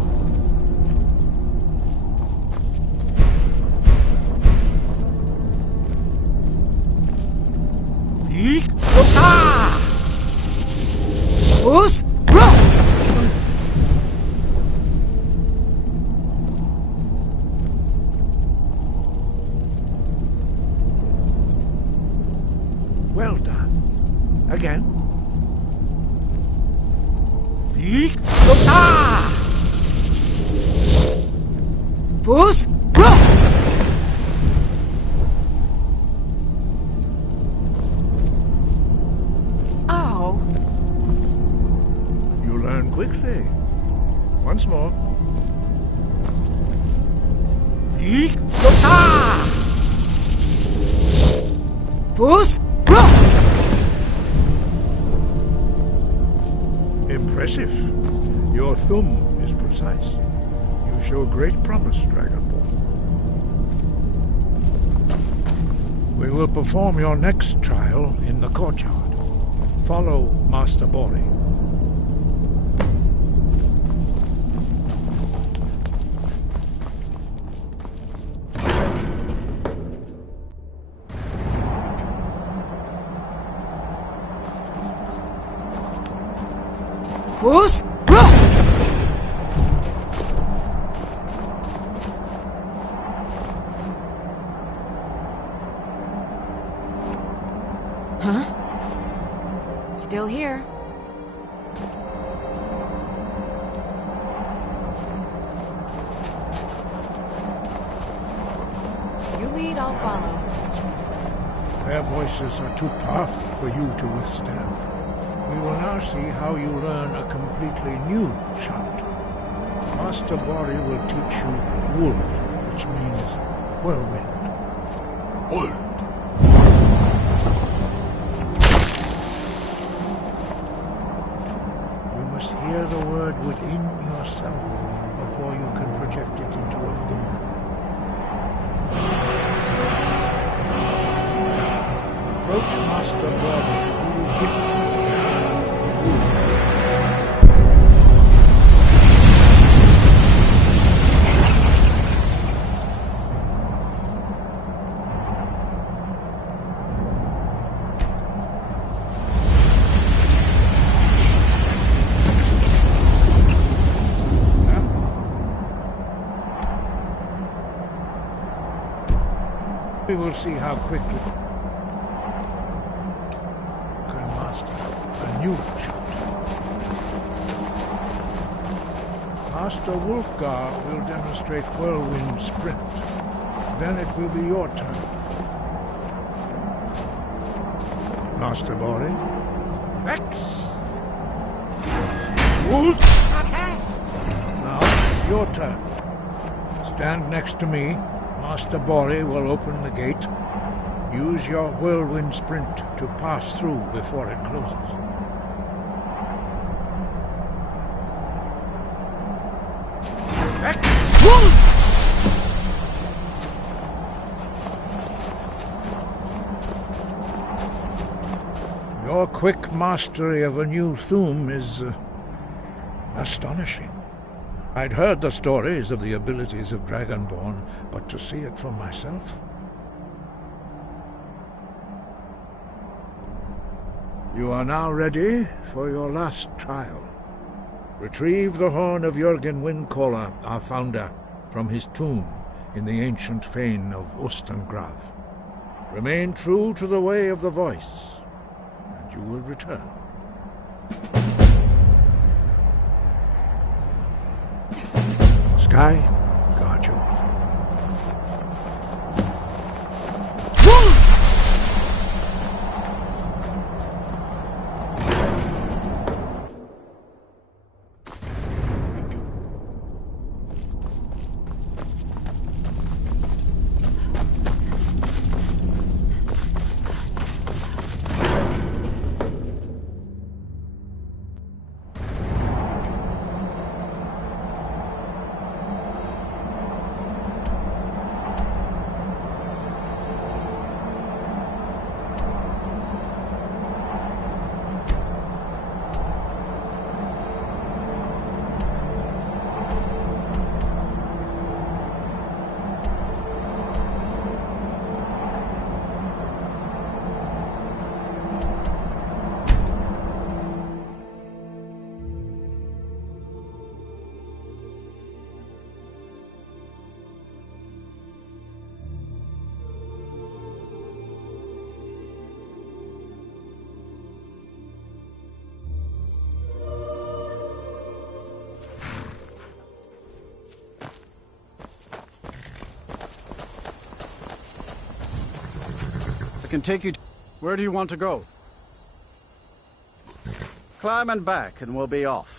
Puss! Well done. Again. Puss! Oh. You learn quickly. Once more. Puss! Impressive. Your thumb is precise. You show great promise, Dragonborn. We will perform your next trial in the courtyard. Follow Master Bori. Puss! Huh? Still here. You lead, I'll follow. Their voices are too powerful for you to withstand. We will now see how you learn a completely new shout. Master Bori will teach you Wuld, which means whirlwind. Wuld. You must hear the word within yourself before you can project it into a thing. Approach Master Bori, who will gift you. We will see how quickly you can master a new shout. Master Wulfgar will demonstrate Whirlwind Sprint. Then it will be your turn. Master Bori. Rex! Wolf! Now it's your turn. Stand next to me. Master Bori will open the gate. Use your whirlwind sprint to pass through before it closes. Your quick mastery of a new Thum is astonishing. I'd heard the stories of the abilities of Dragonborn, but to see it for myself... You are now ready for your last trial. Retrieve the horn of Jürgen Windcaller, our founder, from his tomb in the ancient fane of Ustengrav. Remain true to the way of the voice, and you will return. Sky, guard you. can take you... Where do you want to go? Climb and back, and we'll be off.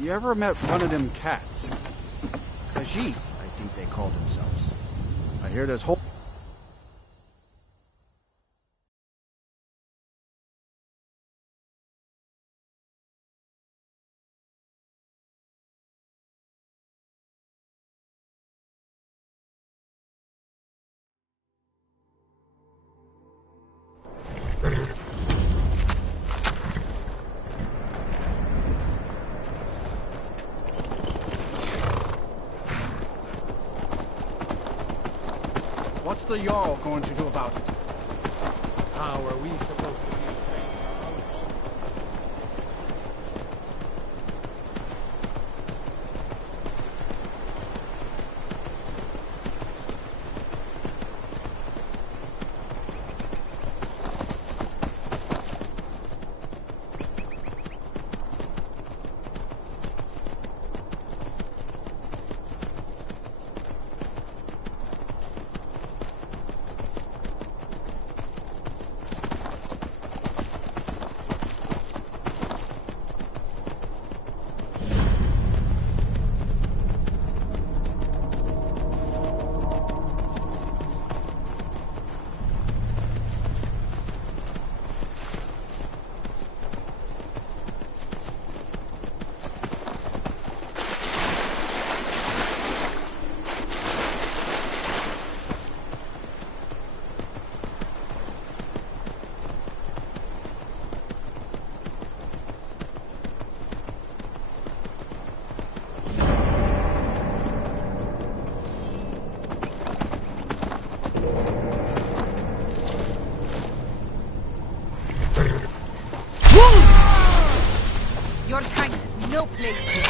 You ever met one of them cats? Khajiit, I think they call themselves. I hear there's whole... What's the Jarl going to do about it? How are we supposed to be safe? Your kind has no place here.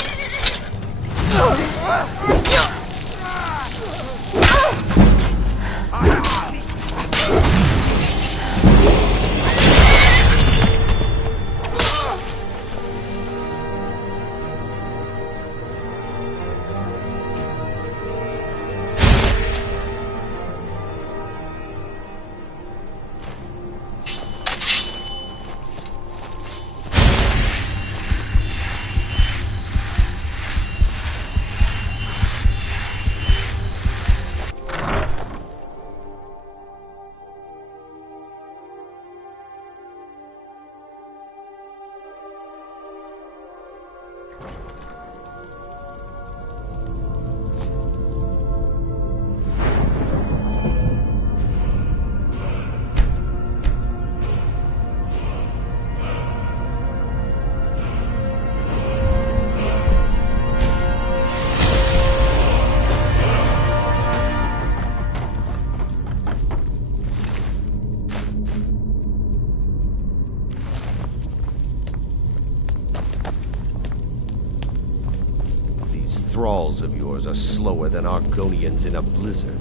Thralls of yours are slower than Argonians in a blizzard.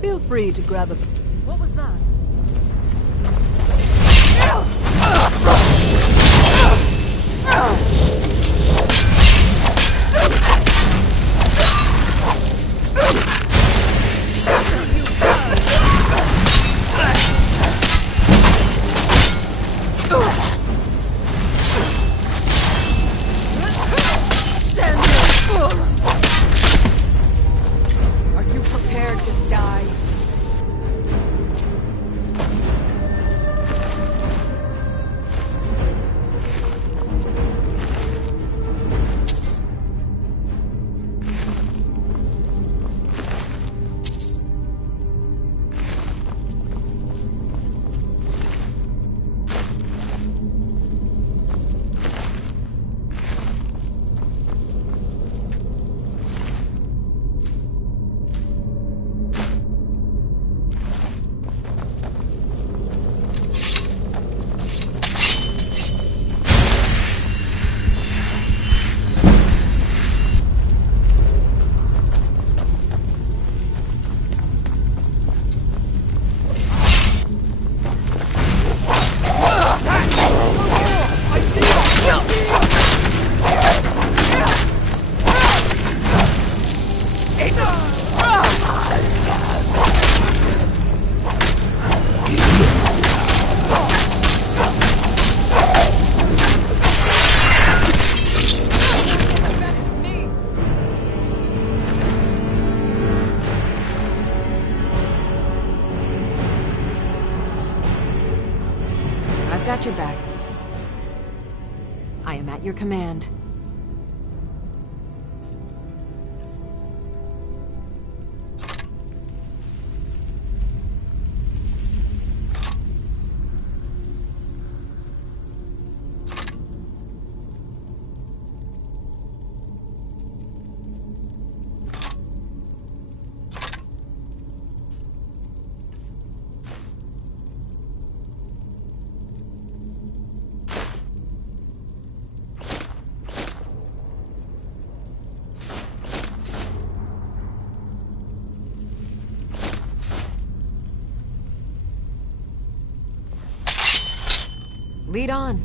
Feel free to grab a... What was that? Are you prepared to die? got your back. I am at your command. Lead on.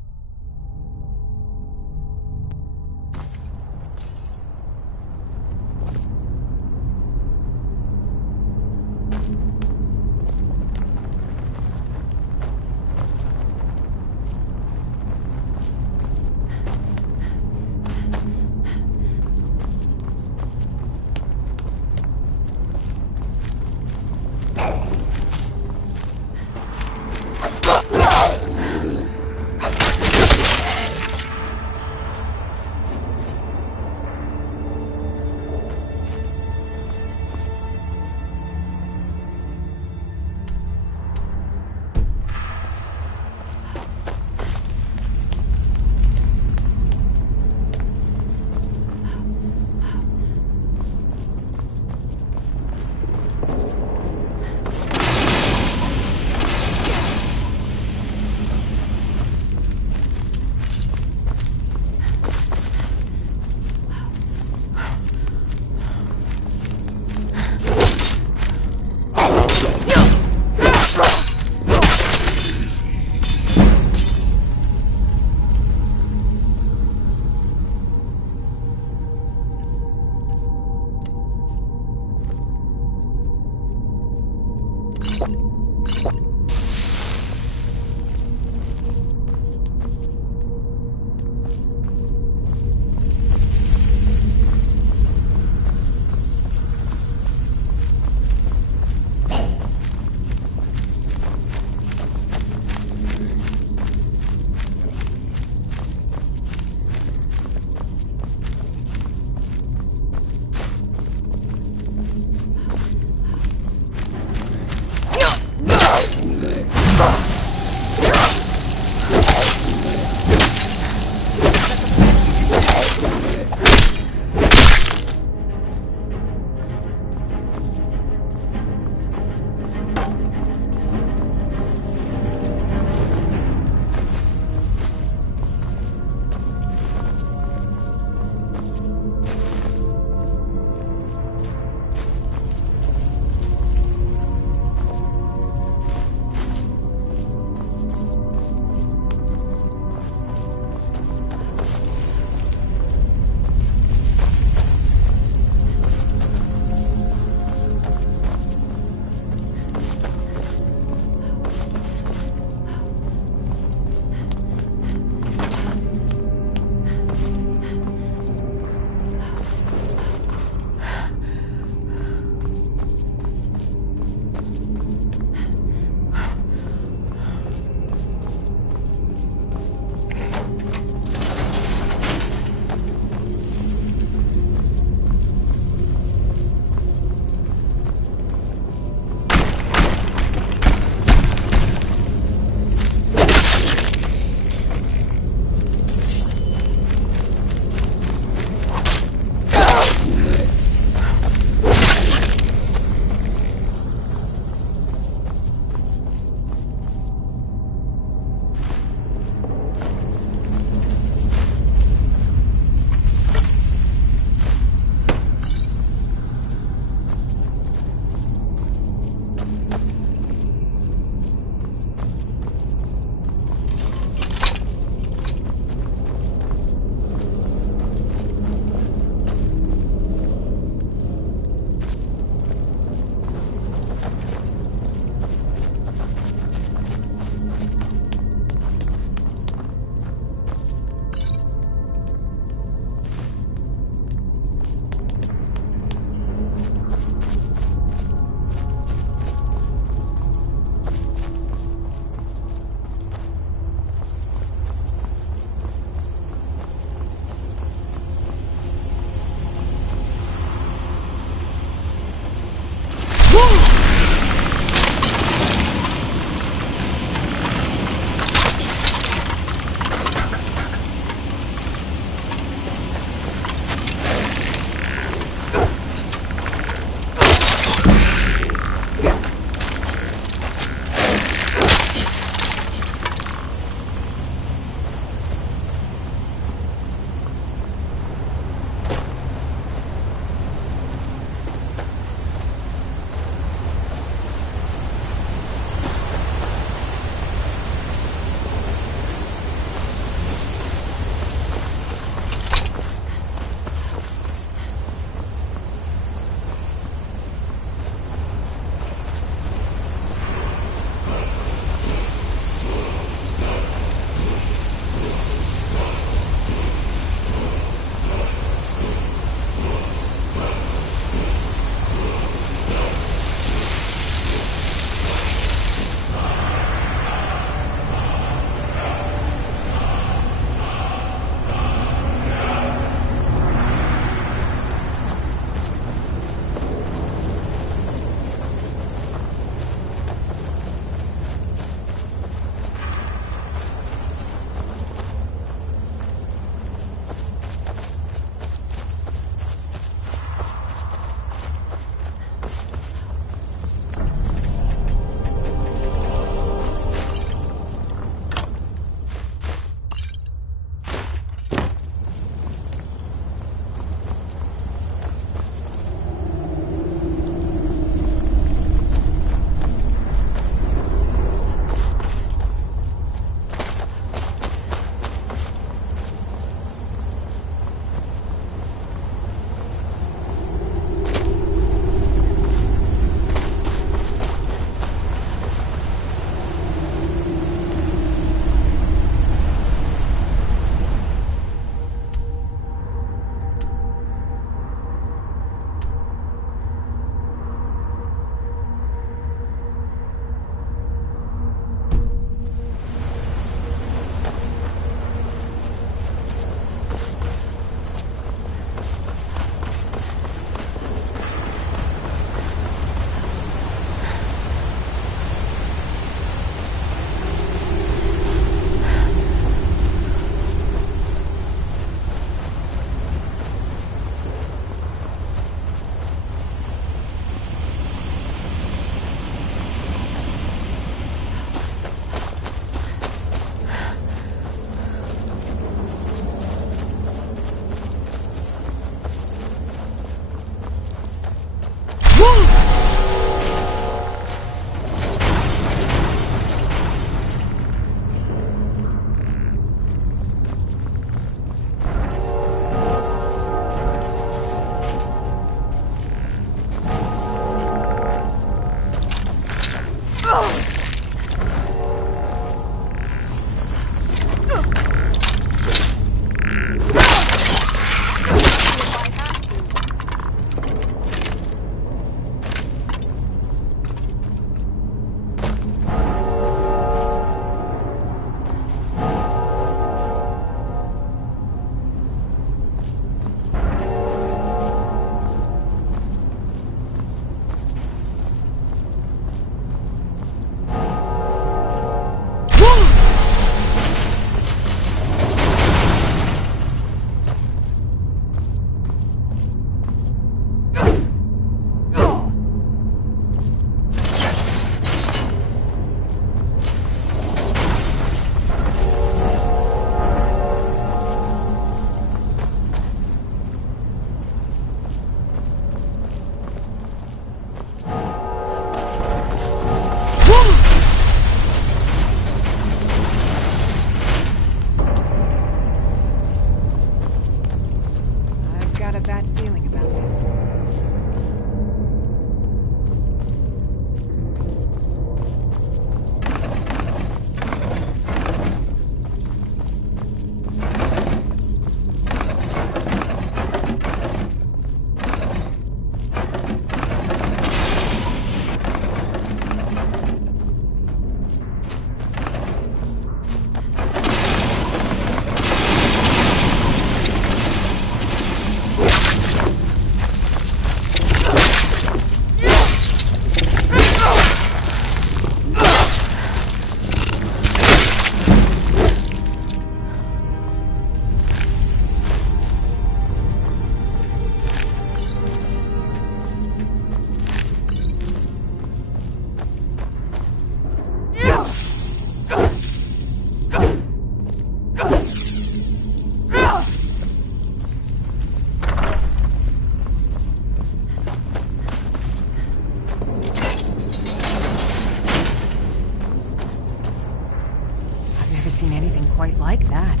never seen anything quite like that.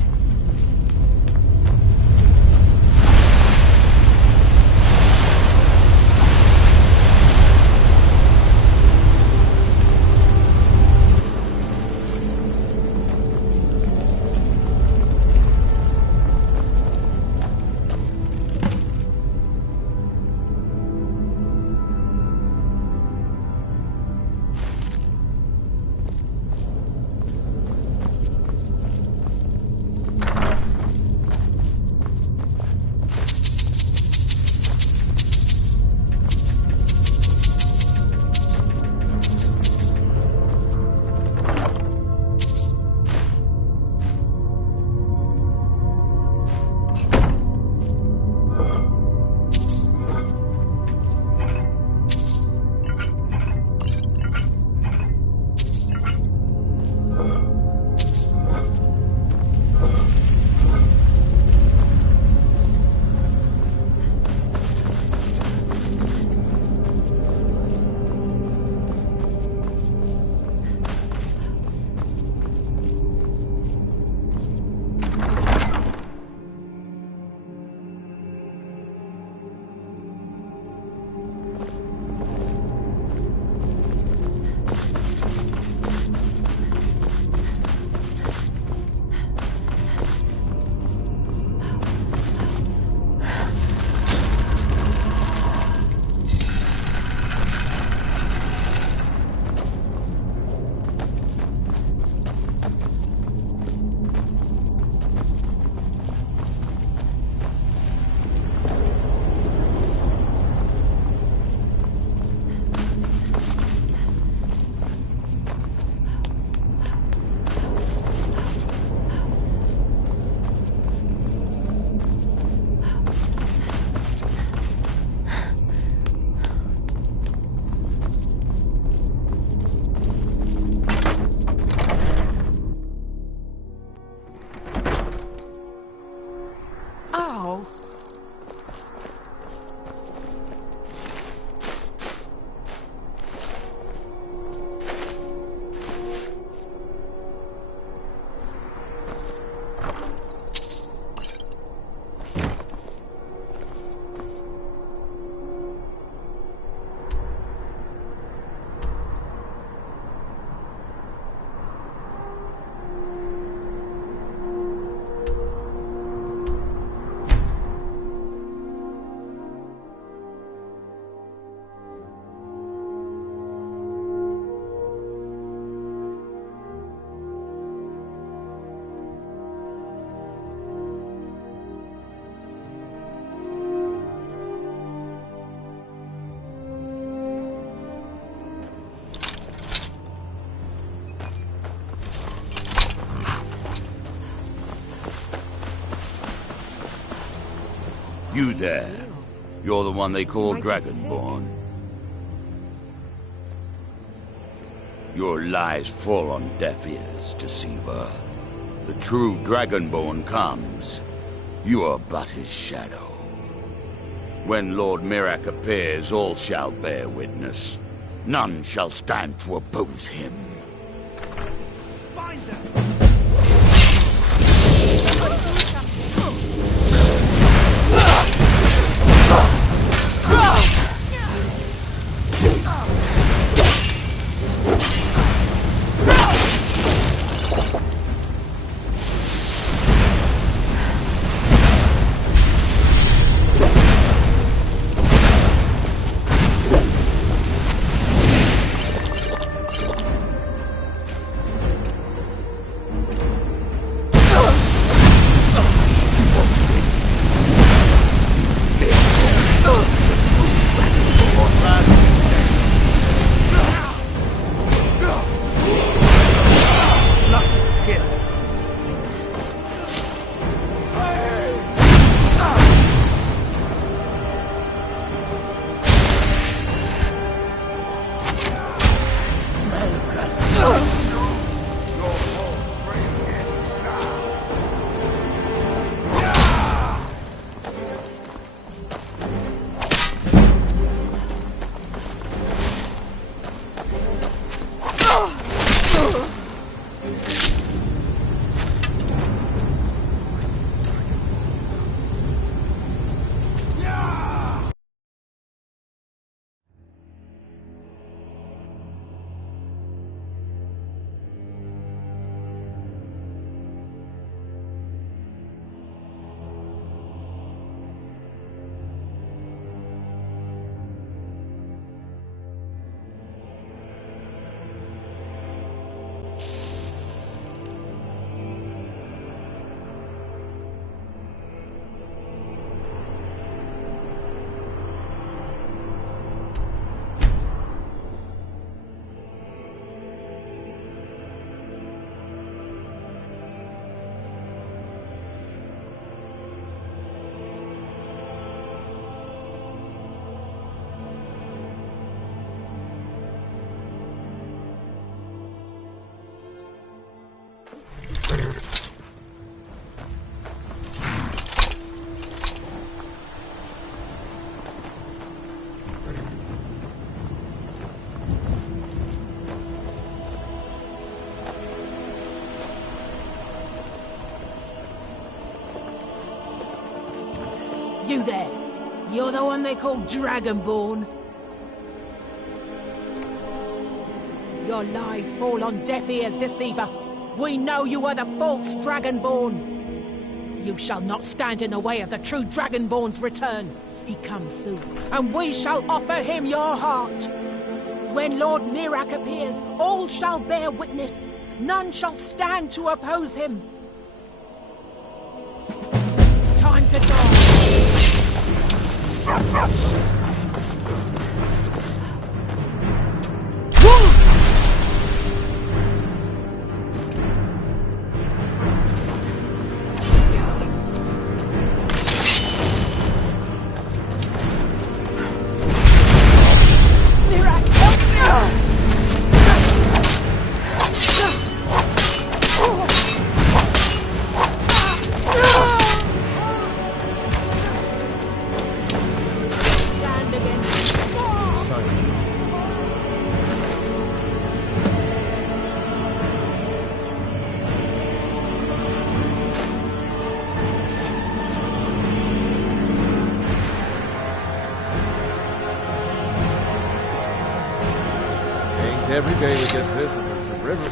You there. You're the one they call Dragonborn. Your lies fall on deaf ears, Deceiver. The true Dragonborn comes. You are but his shadow. When Lord Mirak appears, all shall bear witness. None shall stand to oppose him. Find them! You there. You're the one they call Dragonborn. Your lies fall on deaf ears, deceiver. We know you are the false Dragonborn. You shall not stand in the way of the true Dragonborn's return. He comes soon, and we shall offer him your heart. When Lord Mirak appears, all shall bear witness. None shall stand to oppose him. Time to die. Every day we get visitors at River.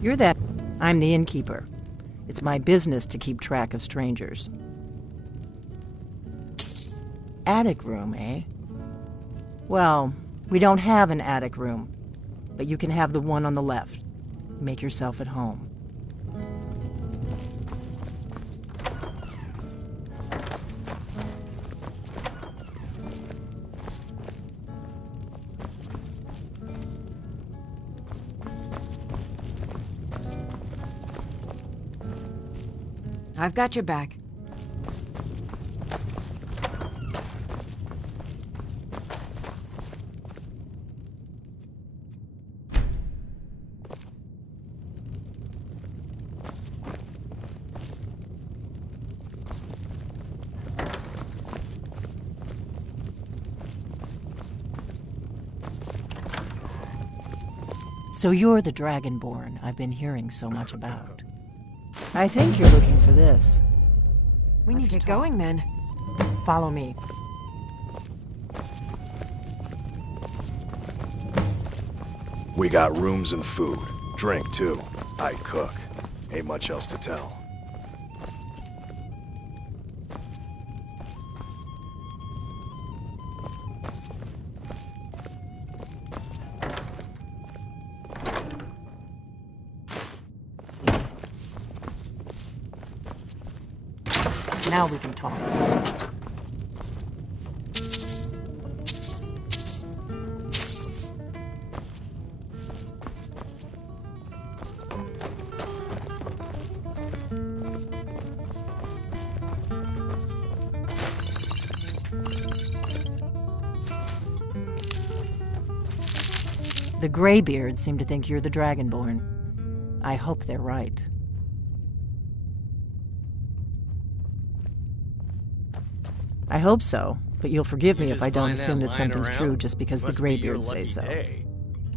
You're that. I'm the innkeeper. It's my business to keep track of strangers. Attic room, eh? Well, we don't have an attic room, but you can have the one on the left. Make yourself at home. I've got your back. So you're the Dragonborn I've been hearing so much about. I think you're looking for this. We need to get going then. Follow me. We got rooms and food. Drink, too. I cook. Ain't much else to tell. Now we can talk. The Greybeards seem to think you're the Dragonborn. I hope they're right. I hope so, but you'll forgive me if I don't assume that something's true just because the Greybeards say so.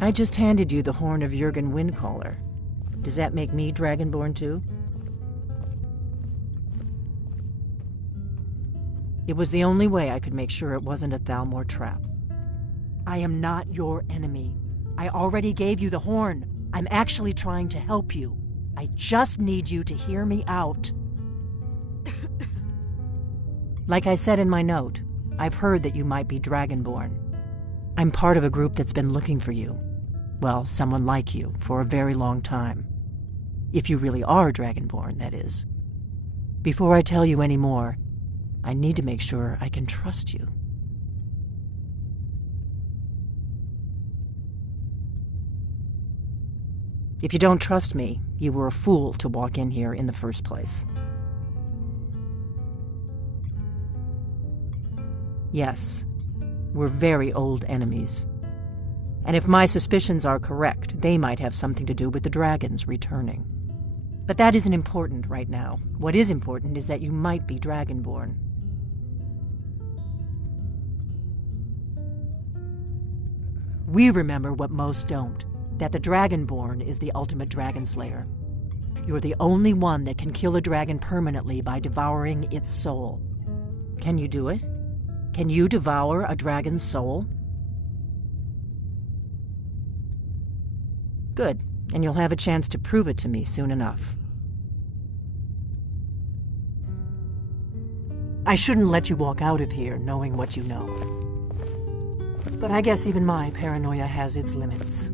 I just handed you the horn of Jurgen Windcaller. Does that make me Dragonborn too? It was the only way I could make sure it wasn't a Thalmor trap. I am not your enemy. I already gave you the horn. I'm actually trying to help you. I just need you to hear me out. Like I said in my note, I've heard that you might be Dragonborn. I'm part of a group that's been looking for you. Well, someone like you, for a very long time. If you really are Dragonborn, that is. Before I tell you any more, I need to make sure I can trust you. If you don't trust me, you were a fool to walk in here in the first place. Yes, we're very old enemies. And if my suspicions are correct, they might have something to do with the dragons returning. But that isn't important right now. What is important is that you might be Dragonborn. We remember what most don't, that the Dragonborn is the ultimate dragon slayer. You're the only one that can kill a dragon permanently by devouring its soul. Can you do it? Can you devour a dragon's soul? Good, and you'll have a chance to prove it to me soon enough. I shouldn't let you walk out of here knowing what you know. But I guess even my paranoia has its limits.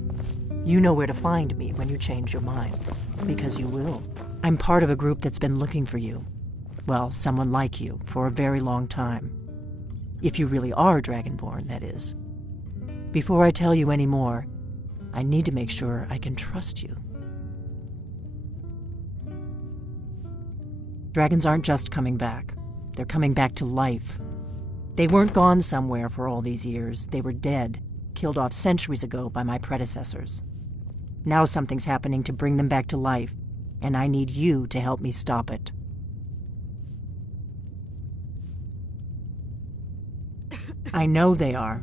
You know where to find me when you change your mind. Because you will. I'm part of a group that's been looking for you. Well, someone like you, for a very long time. If you really are Dragonborn, that is. Before I tell you any more, I need to make sure I can trust you. Dragons aren't just coming back. They're coming back to life. They weren't gone somewhere for all these years. They were dead, killed off centuries ago by my predecessors. Now something's happening to bring them back to life, and I need you to help me stop it. I know they are.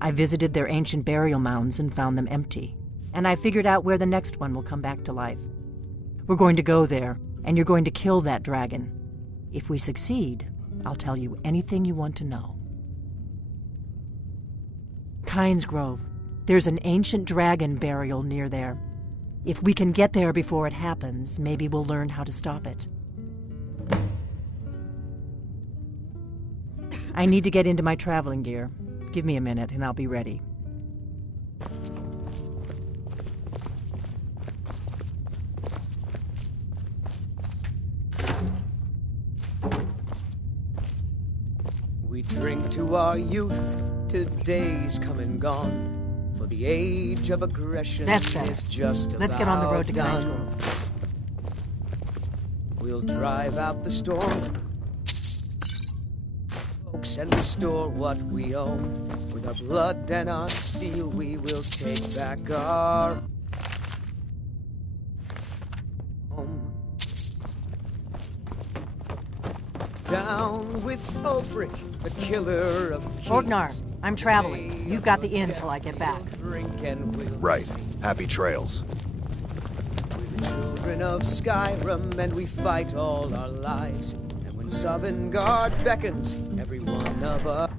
I visited their ancient burial mounds and found them empty, and I figured out where the next one will come back to life. We're going to go there, and you're going to kill that dragon. If we succeed, I'll tell you anything you want to know. Kynes Grove. There's an ancient dragon burial near there. If we can get there before it happens, maybe we'll learn how to stop it. I need to get into my traveling gear. Give me a minute and I'll be ready. We drink to our youth, today's come and gone. For the age of aggression is just Let's get on the road to Kynes done. Grove. We'll drive out the storm, folks, and restore what we own. With our blood and our steel, we will take back our home. Down with Ulfric, the killer of kings. Orgnar, I'm traveling. You've got the inn till I get back. Right. Happy trails. We're the children of Skyrim, and we fight all our lives. And when Sovngarde beckons, every one of us